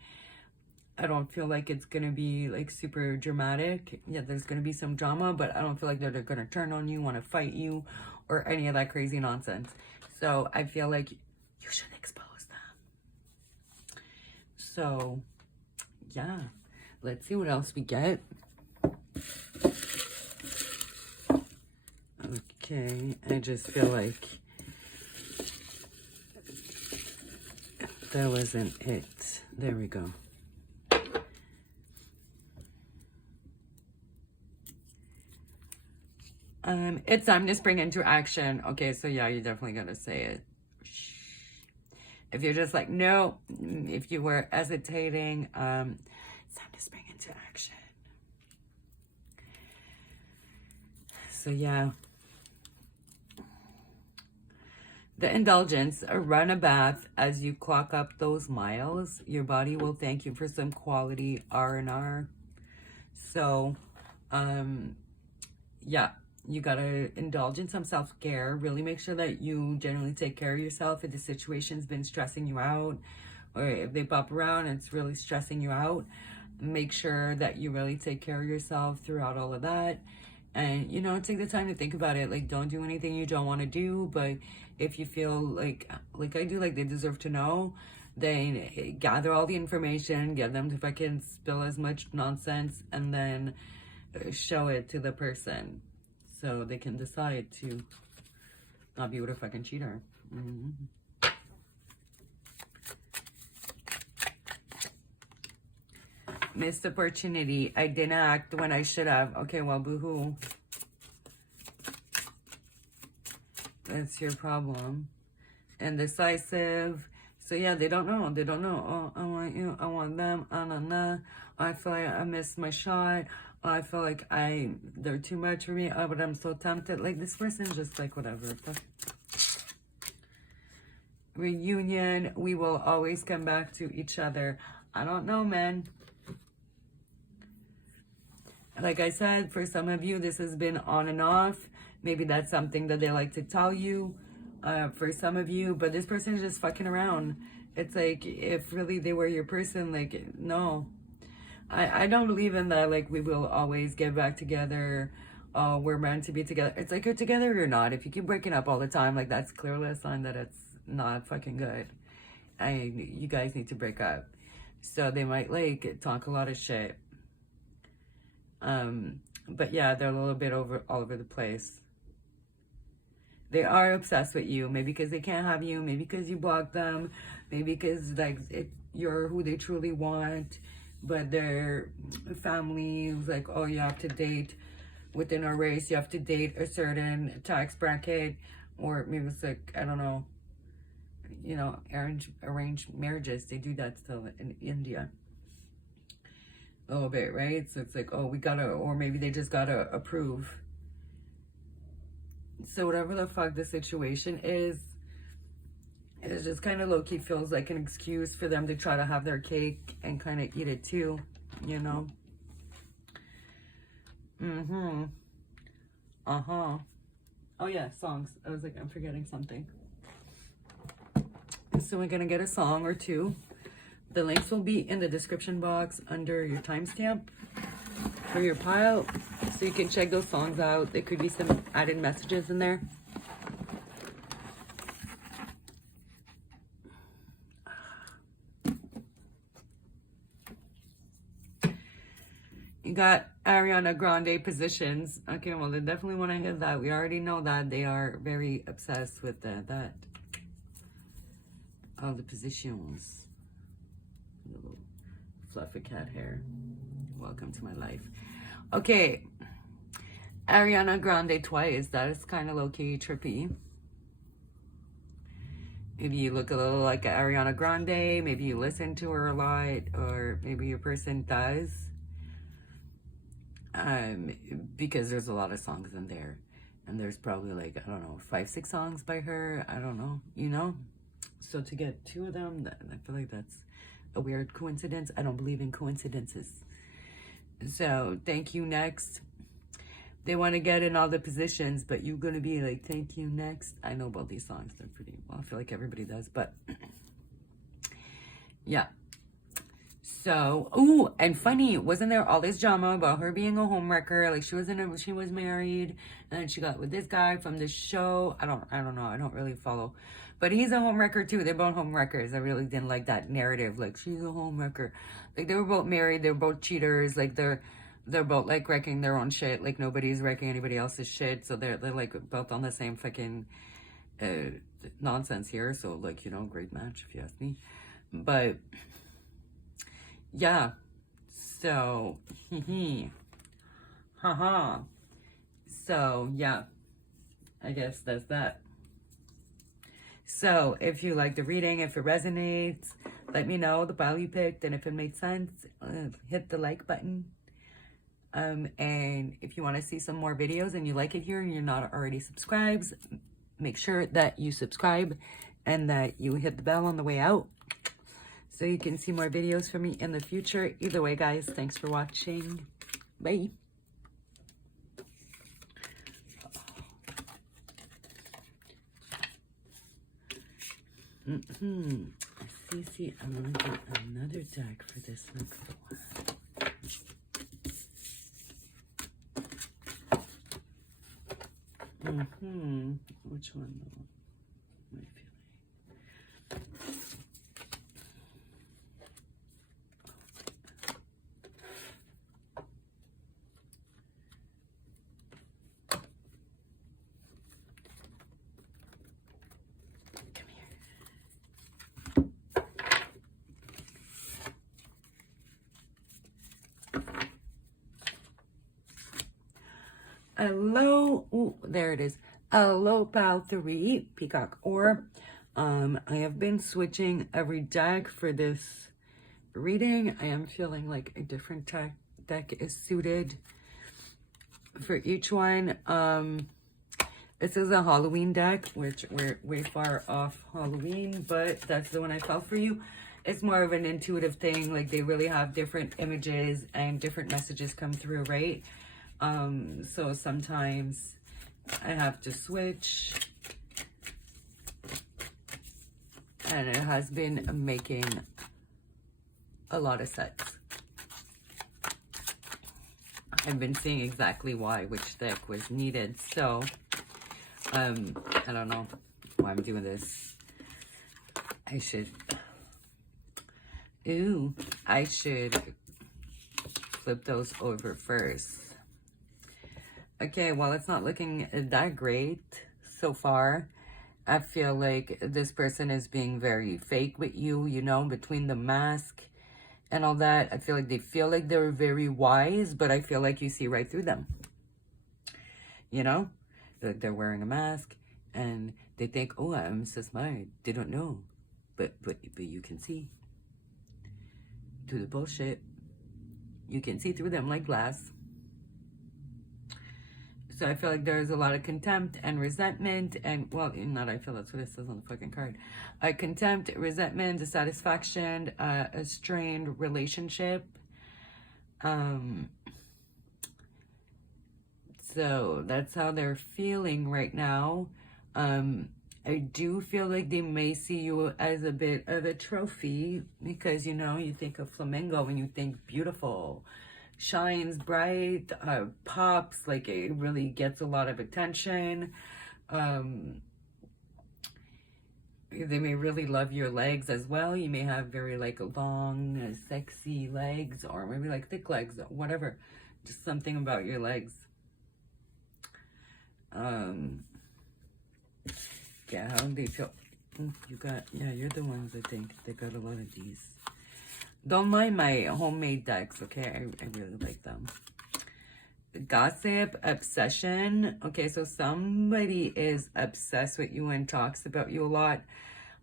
I don't feel like it's going to be, like, super dramatic. Yeah, there's going to be some drama, but I don't feel like they're going to turn on you, want to fight you, or any of that crazy nonsense. So, I feel like you should expose them. So, yeah. Let's see what else we get. Okay, I just feel like that wasn't it. There we go. It's time to spring into action. Okay, so yeah, you're definitely gonna say it. If you're just like, no, if you were hesitating, it's time to spring into action. So yeah. The indulgence, run a bath as you clock up those miles. Your body will thank you for some quality R&R. So, yeah, you gotta indulge in some self-care. Really make sure that you generally take care of yourself if the situation's been stressing you out, or if they pop around and it's really stressing you out. Make sure that you really take care of yourself throughout all of that. And, you know, take the time to think about it. Like, don't do anything you don't want to do. But if you feel like I do, like they deserve to know, then gather all the information, get them to fucking spill as much nonsense, and then show it to the person so they can decide to not be with a fucking cheater. Mm-hmm. Missed opportunity. I didn't act when I should have. Okay, well, boo-hoo. That's your problem. Indecisive. So, yeah, they don't know. They don't know. Oh, I want you. I want them. Nah. I feel like I missed my shot. I feel like they're too much for me. Oh, but I'm so tempted. Like, this person just like, whatever. Reunion. We will always come back to each other. I don't know, man. Like I said, for some of you, this has been on and off. Maybe that's something that they like to tell you for some of you. But this person is just fucking around. It's like, if really they were your person, like, no. I don't believe in that, like, we will always get back together. We're meant to be together. It's like, you're together or you're not. If you keep breaking up all the time, like, that's clearly a sign that it's not fucking good. You guys need to break up. So they might, like, talk a lot of shit. But yeah, they're a little bit all over the place. They are obsessed with you, maybe because they can't have you, maybe because you blocked them, maybe because like you're who they truly want, but their family was like, oh, you have to date within our race, you have to date a certain tax bracket, or maybe it's like, I don't know, you know, arranged marriages. They do that still in India. A little bit, right? So it's like, oh, we gotta, or maybe they just gotta approve. So whatever the fuck the situation is, it just kind of low-key feels like an excuse for them to try to have their cake and kind of eat it too, you know? Oh yeah, songs. I was like, I'm forgetting something. So we're gonna get a song or two. The links will be in the description box under your timestamp for your pile, so you can check those songs out. There could be some added messages in there. You got Ariana Grande positions. Okay, well, they definitely want to hit that. We already know that they are very obsessed with that. All the positions. Little fluffy cat hair. Welcome to my life. Okay, Ariana Grande twice. That is kind of low-key trippy. Maybe you look a little like Ariana Grande. Maybe you listen to her a lot, or maybe your person does. Because there's a lot of songs in there, and there's probably like, I don't know, 5-6 songs by her. I don't know, you know. So to get 2 of them, I feel like that's a weird coincidence. I don't believe in coincidences. So thank you next. They want to get in all the positions, but you're gonna be like, thank you next. I know about these songs. They're pretty well. I feel like everybody does, but yeah. So, ooh, and funny, wasn't there all this drama about her being a homewrecker? Like she was married, and then she got with this guy from this show. I don't know. I don't really follow, but he's a homewrecker too. They're both homewreckers. I really didn't like that narrative. Like she's a homewrecker. Like they were both married. They were both cheaters. Like they're both like wrecking their own shit. Like nobody's wrecking anybody else's shit. So they're like both on the same fucking nonsense here. So like, you know, great match if you ask me. But yeah, so haha. So yeah, I guess that's that. So if you like the reading, if it resonates, let me know the pile you picked, and if it made sense, hit the like button. And if you want to see some more videos and you like it here and you're not already subscribed, make sure that you subscribe and that you hit the bell on the way out so you can see more videos from me in the future. Either way, guys, thanks for watching. Bye. See, I'm gonna get another deck for this next one. Which one though? My feeling. Come here. Hello. Ooh, there it is. Hello, pal 3, Peacock. Or I have been switching every deck for this reading. I am feeling like a different deck is suited for each one. This is a Halloween deck, which we're way far off Halloween, but that's the one I felt for you. It's more of an intuitive thing. Like, they really have different images and different messages come through, right? So sometimes I have to switch, and it has been making a lot of sense. I've been seeing exactly which deck was needed. So I don't know why I'm doing this. I should flip those over first. Okay, well, it's not looking that great so far. I feel like this person is being very fake with you, you know, between the mask and all that. I feel like they feel like they're very wise, but I feel like you see right through them. You know? Like they're wearing a mask and they think, oh, I'm so smart. They don't know. But you can see through the bullshit. You can see through them like glass. So I feel like there's a lot of contempt and resentment, and, well, not I feel, that's what it says on the fucking card. Contempt, resentment, dissatisfaction, a strained relationship. So that's how they're feeling right now. I do feel like they may see you as a bit of a trophy because, you know, you think of flamingo and you think beautiful, shines bright, pops, like it really gets a lot of attention. They may really love your legs as well. You may have very like long, sexy legs, or maybe like thick legs, whatever. Just something about your legs. Yeah, how do they feel? You're the ones, I think, that got a lot of these. Don't mind my homemade decks, okay? I really like them. Gossip, obsession. Okay, so somebody is obsessed with you and talks about you a lot.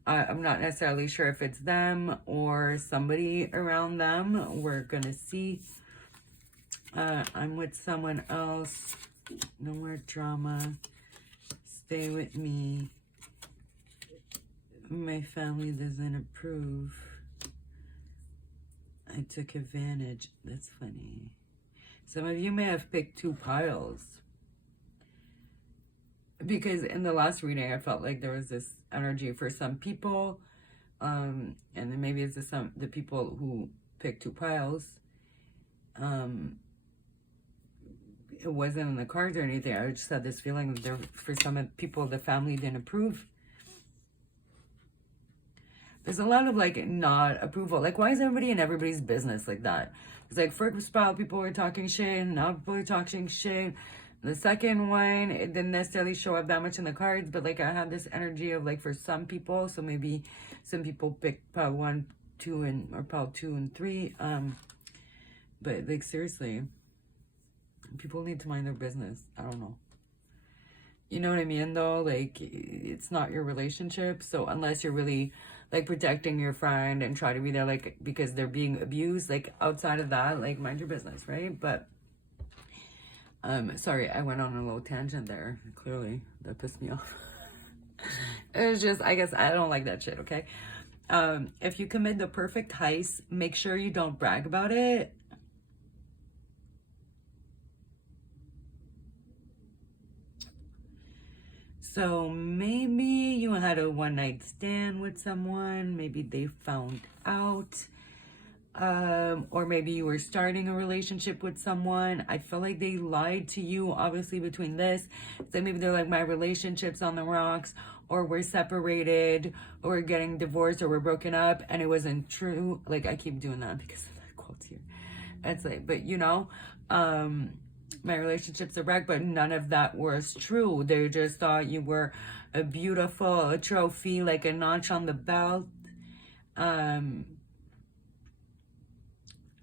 I'm not necessarily sure if it's them or somebody around them. We're gonna see. I'm with someone else. No more drama. Stay with me. My family doesn't approve. I took advantage. That's funny. Some of you may have picked 2 piles. Because in the last reading, I felt like there was this energy for some people. And then maybe it's the people who picked 2 piles. It wasn't in the cards or anything. I just had this feeling that for some people, the family didn't approve. There's a lot of like not approval. Like, why is everybody in everybody's business like that? It's like first pile, people were talking shit, now people are talking shit. The second one, it didn't necessarily show up that much in the cards, but like I had this energy of like for some people, so maybe some people picked pile 1, 2, or pile 2 and 3. But like seriously, people need to mind their business. I don't know. You know what I mean, though? Like, it's not your relationship. So unless you're really, like, protecting your friend and try to be there, like, because they're being abused, like, outside of that, like, mind your business, right? But, sorry, I went on a little tangent there. Clearly, that pissed me off. It was just, I guess, I don't like that shit, okay? If you commit the perfect heist, make sure you don't brag about it. So maybe you had a one night stand with someone, maybe they found out, or maybe you were starting a relationship with someone. I feel like they lied to you, obviously, between this. So maybe they're like, my relationship's on the rocks, or we're separated, or we're getting divorced, or we're broken up, and it wasn't true. Like, I keep doing that because of that quote here. It's like, but you know, my relationship's a wreck, but none of that was true. They just thought you were a beautiful trophy, like a notch on the belt. And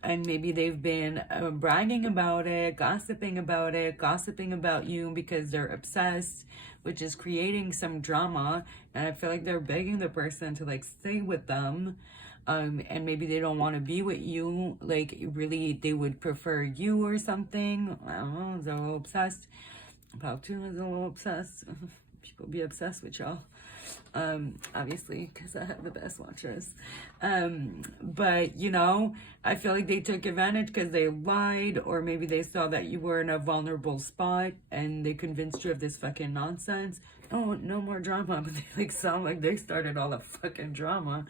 maybe they've been bragging about it, gossiping about you because they're obsessed, which is creating some drama. And I feel like they're begging the person to like stay with them. And maybe they don't want to be with you. Like, really, they would prefer you or something. I don't know. They're a little obsessed. Powtoon is a little obsessed. People be obsessed with y'all. Obviously, because I have the best watchers. But, you know, I feel like they took advantage because they lied, or maybe they saw that you were in a vulnerable spot and they convinced you of this fucking nonsense. Oh, no more drama, but they like sound like they started all the fucking drama.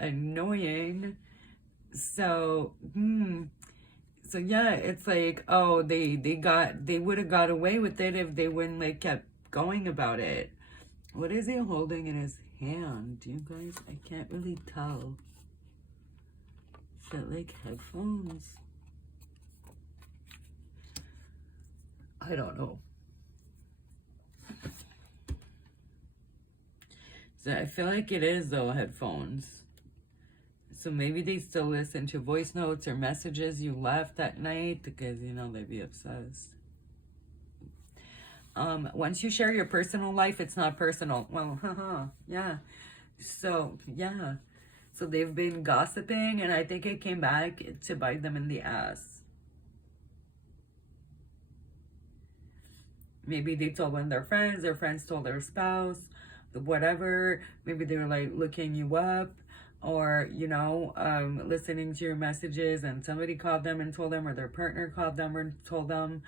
Annoying. So, so yeah, it's like, oh, they would have got away with it if they wouldn't like kept going about it. What is he holding in his hand? You guys, I can't really tell. Is that like headphones? I don't know. So I feel like it is though, headphones. So maybe they still listen to voice notes or messages you left that night because, you know, they'd be obsessed. Once you share your personal life, it's not personal. Well, haha, yeah. So, yeah. So they've been gossiping, and I think it came back to bite them in the ass. Maybe they told one of their friends told their spouse, whatever. Maybe they were like looking you up, or, you know, listening to your messages, and somebody called them and told them, or their partner called them and told them.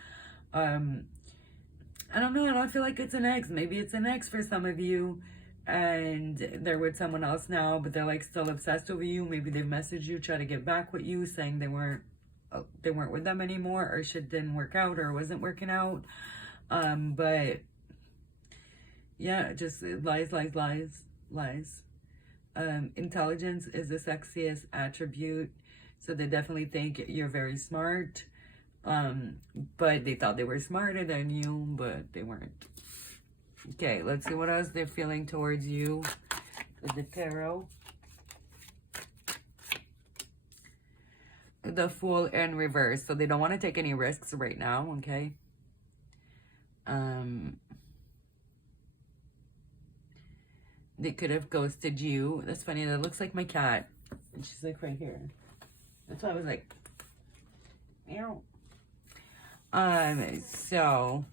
I don't know. I don't feel like it's an ex. Maybe it's an ex for some of you, and they're with someone else now, but they're like still obsessed over you. Maybe they messaged you, try to get back with you, saying they weren't with them anymore, or shit didn't work out, or wasn't working out. But yeah, just lies. Intelligence is the sexiest attribute, so they definitely think you're very smart. But they thought they were smarter than you, but they weren't. Okay, let's see what else they're feeling towards you with the tarot. The Fool in reverse. So they don't want to take any risks right now, okay? They could have ghosted you. That's funny. That looks like my cat. And she's like right here. That's why I was like, meow. So,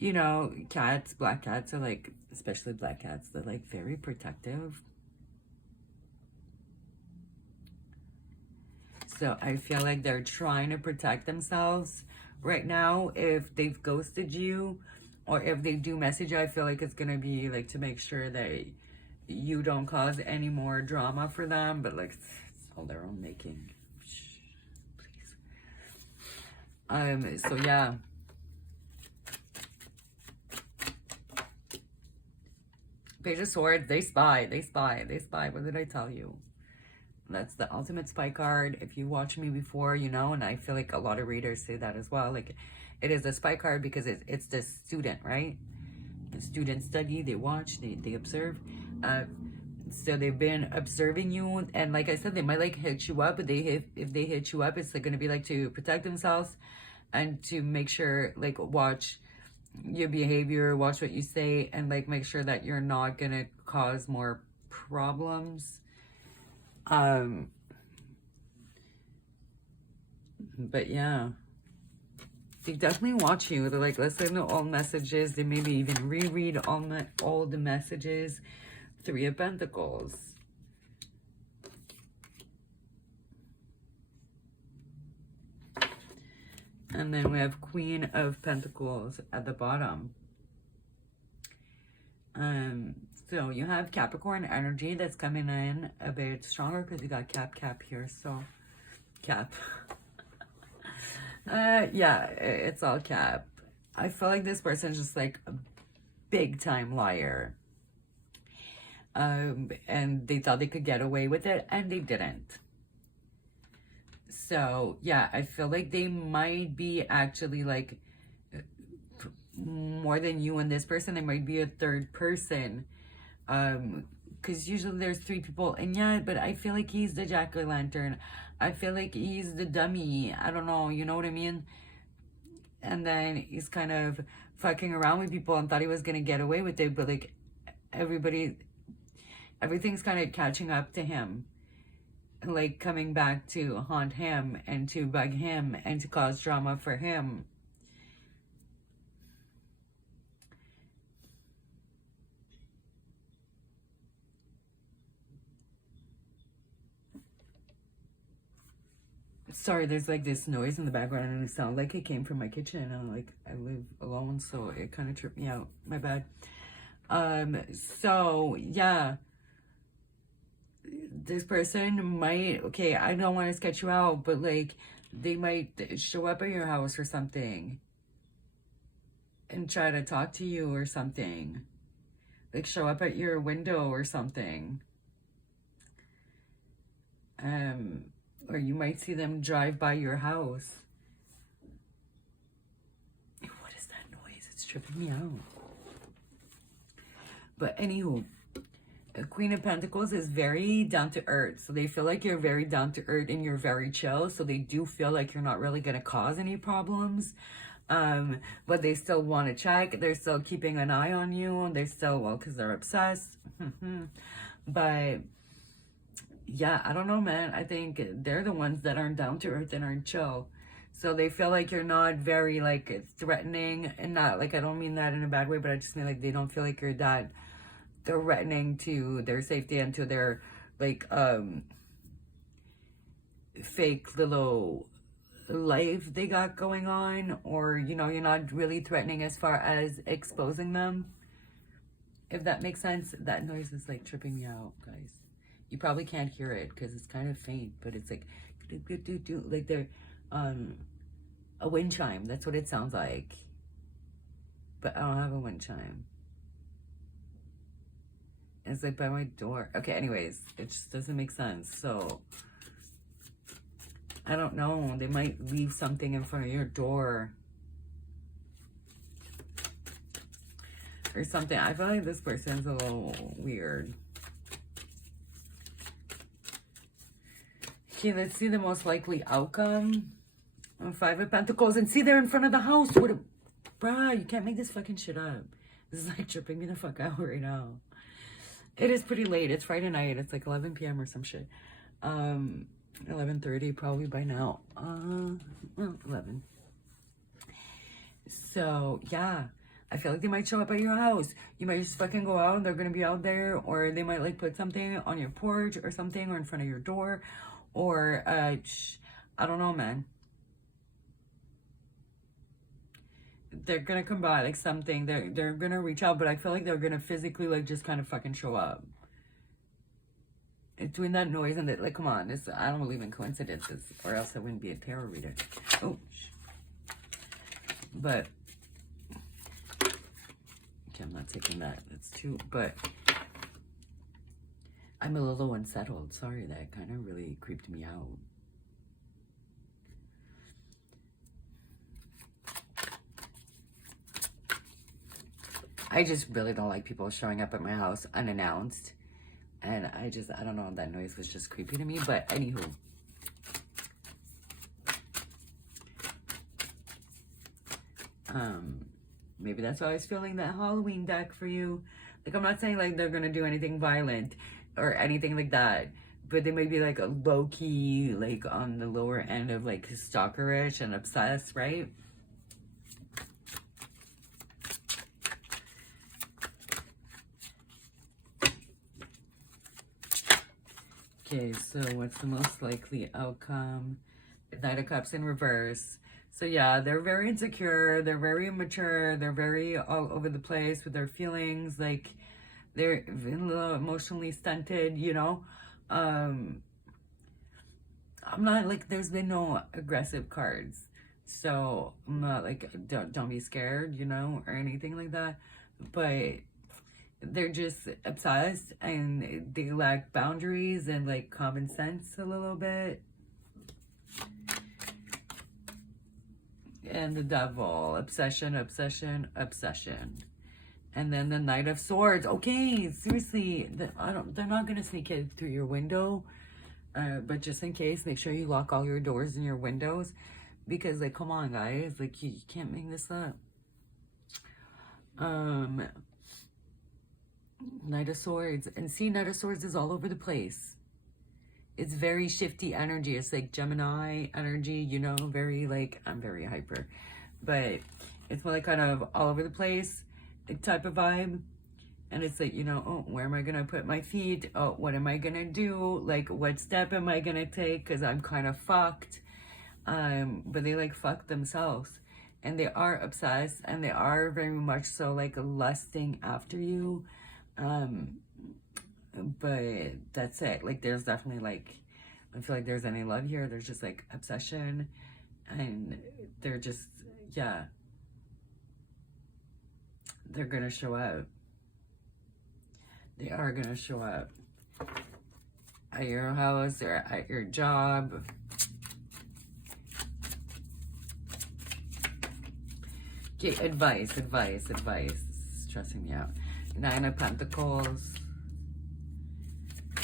you know, cats, black cats are like, especially black cats, they're like very protective. So I feel like they're trying to protect themselves right now. If they've ghosted you, or if they do message you, I feel like it's gonna be like to make sure that you don't cause any more drama for them, but like it's all their own making. So yeah. Page of Swords, they spy. What did I tell you? That's the ultimate spy card. If you watched me before, you know, and I feel like a lot of readers say that as well. Like, it is a spy card because it's the student, right? The students study, they watch, they observe. So they've been observing you, and like I said, they might like hit you up, but if they hit you up, it's like going to be like to protect themselves. and to make sure, like, watch your behavior, watch what you say, and like make sure that you're not gonna cause more problems. But yeah, they definitely watch you. They're like, listen to all messages. They maybe even reread all the messages. Three of Pentacles. And then we have Queen of Pentacles at the bottom. So you have Capricorn energy that's coming in a bit stronger because you got Cap here. So Cap. Yeah, it's all Cap. I feel like this person's just like a big time liar. And they thought they could get away with it, and they didn't. So yeah, I feel like they might be actually like more than you and this person. They might be a third person, because usually there's three people, and yeah, but I feel like he's the jack-o'-lantern. I feel like he's the dummy. I don't know, you know what I mean? And then he's kind of fucking around with people and thought he was gonna get away with it, but like everything's kind of catching up to him, like coming back to haunt him and to bug him and to cause drama for him. Sorry, there's like this noise in the background and it sounds like it came from my kitchen. And like, I live alone, so it kind of tripped me out. My bad. So yeah, this person might, okay, I don't want to sketch you out, but like they might show up at your house or something and try to talk to you or something. Like show up at your window or something. Or you might see them drive by your house. What is that noise? It's tripping me out. But anywho, Queen of Pentacles is very down to earth. So they feel like you're very down to earth and you're very chill. So they do feel like you're not really going to cause any problems. But they still want to check. They're still keeping an eye on you. They're still, well, because they're obsessed. But yeah, I don't know, man. I think they're the ones that aren't down to earth and aren't chill. So they feel like you're not very like threatening, and not like, I don't mean that in a bad way, but I just mean like they don't feel like you're that threatening to their safety and to their like fake little life they got going on, or you know, you're not really threatening as far as exposing them, if that makes sense. That noise is like tripping me out, guys. You probably can't hear it because it's kind of faint, but it's like like they're a wind chime. That's what it sounds like, but I don't have a wind chime. It's like by my door. Okay, anyways, it just doesn't make sense. So I don't know, they might leave something in front of your door or something. I feel like this person's a little weird. Okay, let's see the most likely outcome. Five of Pentacles, and see, they're in front of the house. What a, bruh, you can't make this fucking shit up. This is like tripping me the fuck out right now. It is pretty late. It's Friday night. It's like 11 p.m. or some shit. 11:30 probably by now. Well, 11. So yeah, I feel like they might show up at your house. You might just fucking go out and they're gonna be out there, or they might like put something on your porch or something, or in front of your door, or I don't know, man. They're gonna come by, like something. They're gonna reach out, but I feel like they're gonna physically like just kind of fucking show up. It's doing that noise and that, like, come on, this, I don't believe in coincidences, or else I wouldn't be a tarot reader. Oh, but okay, I'm not taking that. That's too. But I'm a little unsettled. Sorry, that kind of really creeped me out. I just really don't like people showing up at my house unannounced. And I don't know, that noise was just creepy to me. But anywho. Maybe that's why I was feeling that Halloween deck for you. Like, I'm not saying like they're gonna do anything violent or anything like that, but they may be like a low-key, like on the lower end of like stalkerish and obsessed, right? Okay, so what's the most likely outcome? Knight of Cups in reverse. So yeah, they're very insecure, they're very immature, they're very all over the place with their feelings, like they're a little emotionally stunted, you know? I'm not like, there's been no aggressive cards. So I'm not like, don't be scared, you know, or anything like that. But they're just obsessed and they lack boundaries and like common sense a little bit. And the Devil, obsession, obsession, obsession. And then the Knight of Swords. Okay, seriously, they're not gonna sneak it through your window. But just in case, make sure you lock all your doors and your windows, because like, come on, guys, like you can't make this up. Knight of Swords, and see, Knight of Swords is all over the place. It's very shifty energy. It's like Gemini energy, you know, very like, I'm very hyper, but it's more like kind of all over the place type of vibe. And it's like, you know, oh, where am I gonna put my feet? Oh, what am I gonna do? Like, what step am I gonna take? Because I'm kind of fucked. But they like fuck themselves, and they are obsessed, and they are very much so like lusting after you. But that's it. Like, there's definitely like, I feel like there's any love here. There's just like obsession, and they're just, yeah, they're gonna show up. They are gonna show up at your house or at your job. Okay, advice. It's stressing me out. Nine of Pentacles.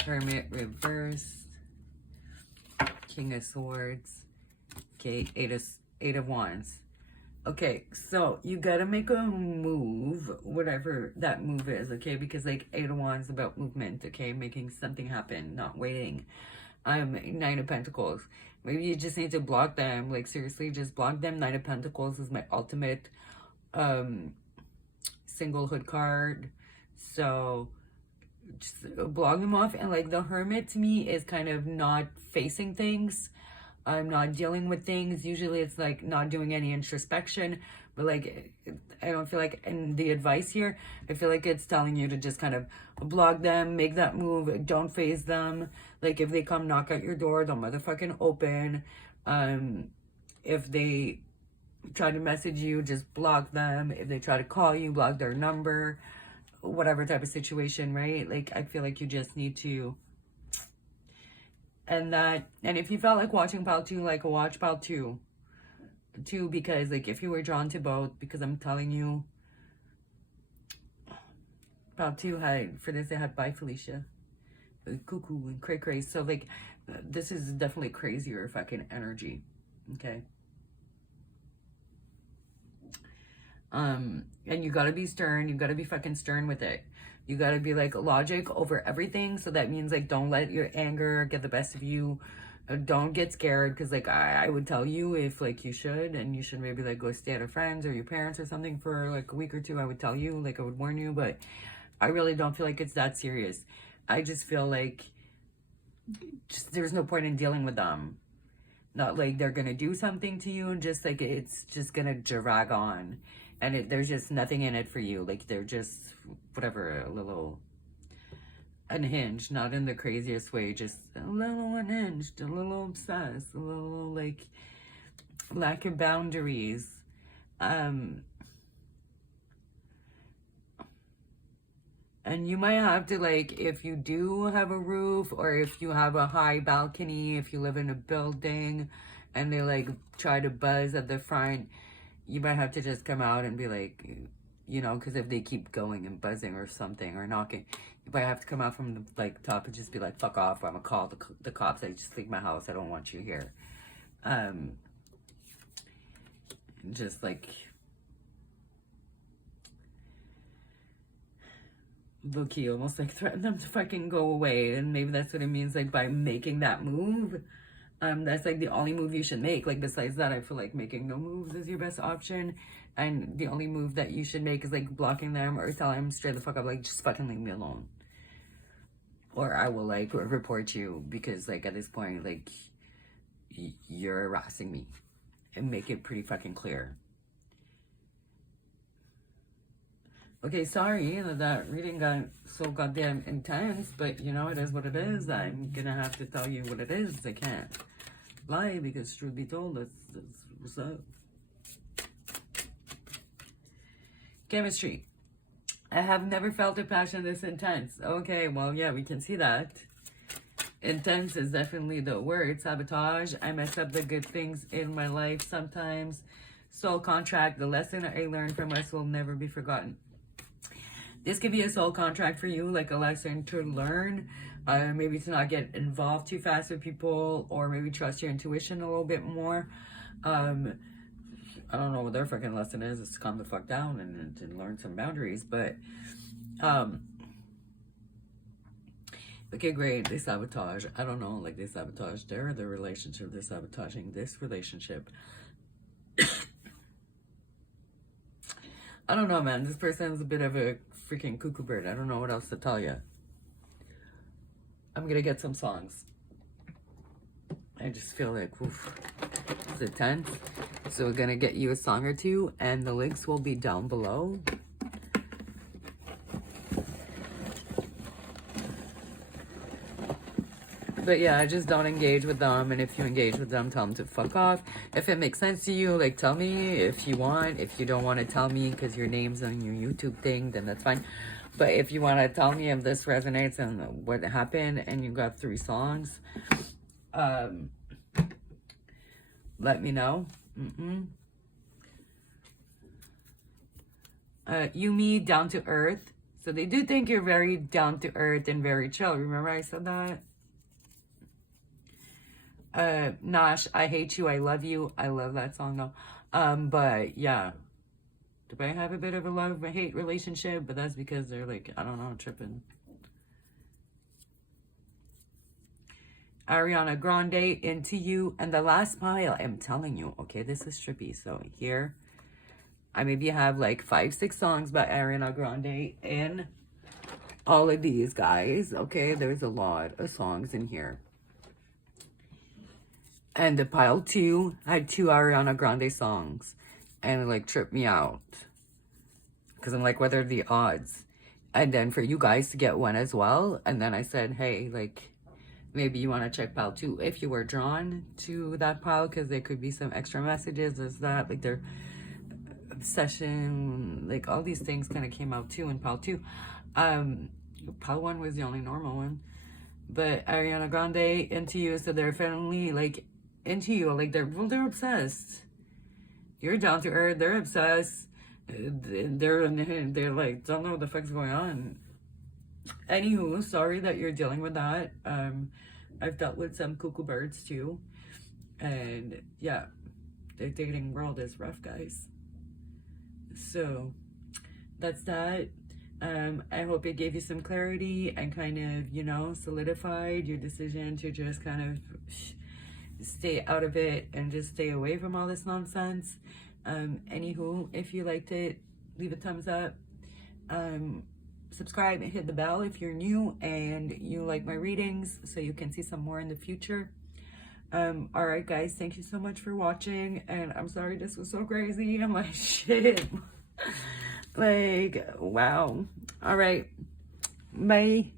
Hermit reversed. King of Swords. Okay, Eight of Wands. Okay, so you gotta make a move, whatever that move is, okay? Because like Eight of Wands is about movement, okay? Making something happen, not waiting. Nine of Pentacles. Maybe you just need to block them. Like, seriously, just block them. Nine of Pentacles is my ultimate singlehood card. So just block them off. And like the Hermit to me is kind of not facing things. I'm not dealing with things. Usually it's like not doing any introspection, but like I don't feel like in the advice here, I feel like it's telling you to just kind of block them, make that move, don't face them. Like, if they come knock at your door, don't motherfucking open. If they try to message you, just block them. If they try to call you, block their number, whatever type of situation, right? Like, I feel like you just need to. And if you felt like watching Pile 2, like, watch Pile 2. Because, like, if you were drawn to both, because I'm telling you, Pile 2 had, for this, they had Bye Felicia, Cuckoo, and Cray Cray. So, like, this is definitely crazier fucking energy, okay? And you gotta be stern. You gotta be fucking stern with it. You gotta be like logic over everything. So that means like, don't let your anger get the best of you. Don't get scared, because like I would tell you if like you should, and you should maybe like go stay at a friend's or your parents or something for like a week or two. I would tell you, like I would warn you, but I really don't feel like it's that serious. I just feel like there's no point in dealing with them. Not like they're gonna do something to you, and just like it's just gonna drag on. And there's just nothing in it for you. Like, they're just, whatever, a little unhinged. Not in the craziest way. Just a little unhinged. A little obsessed. A little, like, lack of boundaries. And you might have to, like, if you do have a roof, or if you have a high balcony, if you live in a building, and they, like, try to buzz at the front, you might have to just come out and be like, you know, because if they keep going and buzzing or something or knocking, you might have to come out from the like top and just be like, fuck off, I'm gonna call the cops. I just leave my house. I don't want you here. Just like low-key almost like threaten them to fucking go away. And maybe that's what it means, like, by making that move. That's like the only move you should make. Like, besides that, I feel like making no moves is your best option. And the only move that you should make is like blocking them or telling them straight the fuck up, like, just fucking leave me alone. Or I will like report you, because like at this point, like, you're harassing me, and make it pretty fucking clear. Okay, sorry that reading got so goddamn intense, but you know, it is what it is. I'm gonna have to tell you what it is. I can't lie, because truth be told, that's what's up. Chemistry. I have never felt a passion this intense. Okay, well, yeah, we can see that. Intense is definitely the word. Sabotage. I mess up the good things in my life sometimes. Soul contract. The lesson I learned from us will never be forgotten. This could be a soul contract for you, like a lesson to learn. Maybe to not get involved too fast with people, or maybe trust your intuition a little bit more. I don't know what their fucking lesson is. It's to calm the fuck down and learn some boundaries. But, okay, great. They sabotage. I don't know. Like, they sabotage their relationship. They're sabotaging this relationship. I don't know, man. This person's a bit of a freaking cuckoo bird. I don't know what else to tell you. I'm gonna get some songs. I just feel like, oof, it's intense. So we're gonna get you a song or two, and the links will be down below. But yeah, just don't engage with them. And if you engage with them, tell them to fuck off. If it makes sense to you, like, tell me if you want. If you don't want to tell me because your name's on your YouTube thing, then that's fine. But if you want to tell me if this resonates and what happened, and you got 3 songs, let me know. You, me, down to earth. So they do think you're very down to earth and very chill. Remember I said that? Nosh, I hate you, I love you. I love that song though. But yeah, do I have a bit of a love-hate relationship? But that's because they're like, I don't know, tripping. Ariana Grande, Into You, and the last pile. I'm telling you, okay, this is trippy. So here, I maybe have like 5-6 songs by Ariana Grande in all of these guys. Okay, there's a lot of songs in here. And the pile 2 had 2 Ariana Grande songs. And it like tripped me out. Because I'm like, what are the odds? And then for you guys to get one as well. And then I said, hey, like, maybe you want to check pile 2 if you were drawn to that pile. Because there could be some extra messages. There's that, like their obsession. Like all these things kind of came out too in pile 2. Pile 1 was the only normal one. But Ariana Grande, Into You. So they're finally like into you, like they're obsessed. You're down to earth, they're obsessed. They're like, don't know what the fuck's going on. Anywho, sorry that you're dealing with that. I've dealt with some cuckoo birds too, and yeah, the dating world is rough, guys. So that's that. I hope it gave you some clarity and kind of, you know, solidified your decision to just kind of stay out of it and just stay away from all this nonsense. Anywho, if you liked it, leave a thumbs up. Subscribe and hit the bell if you're new and you like my readings, so you can see some more in the future. All right, guys, thank you so much for watching. And I'm sorry this was so crazy. I'm like, shit. Like, wow. All right. Bye.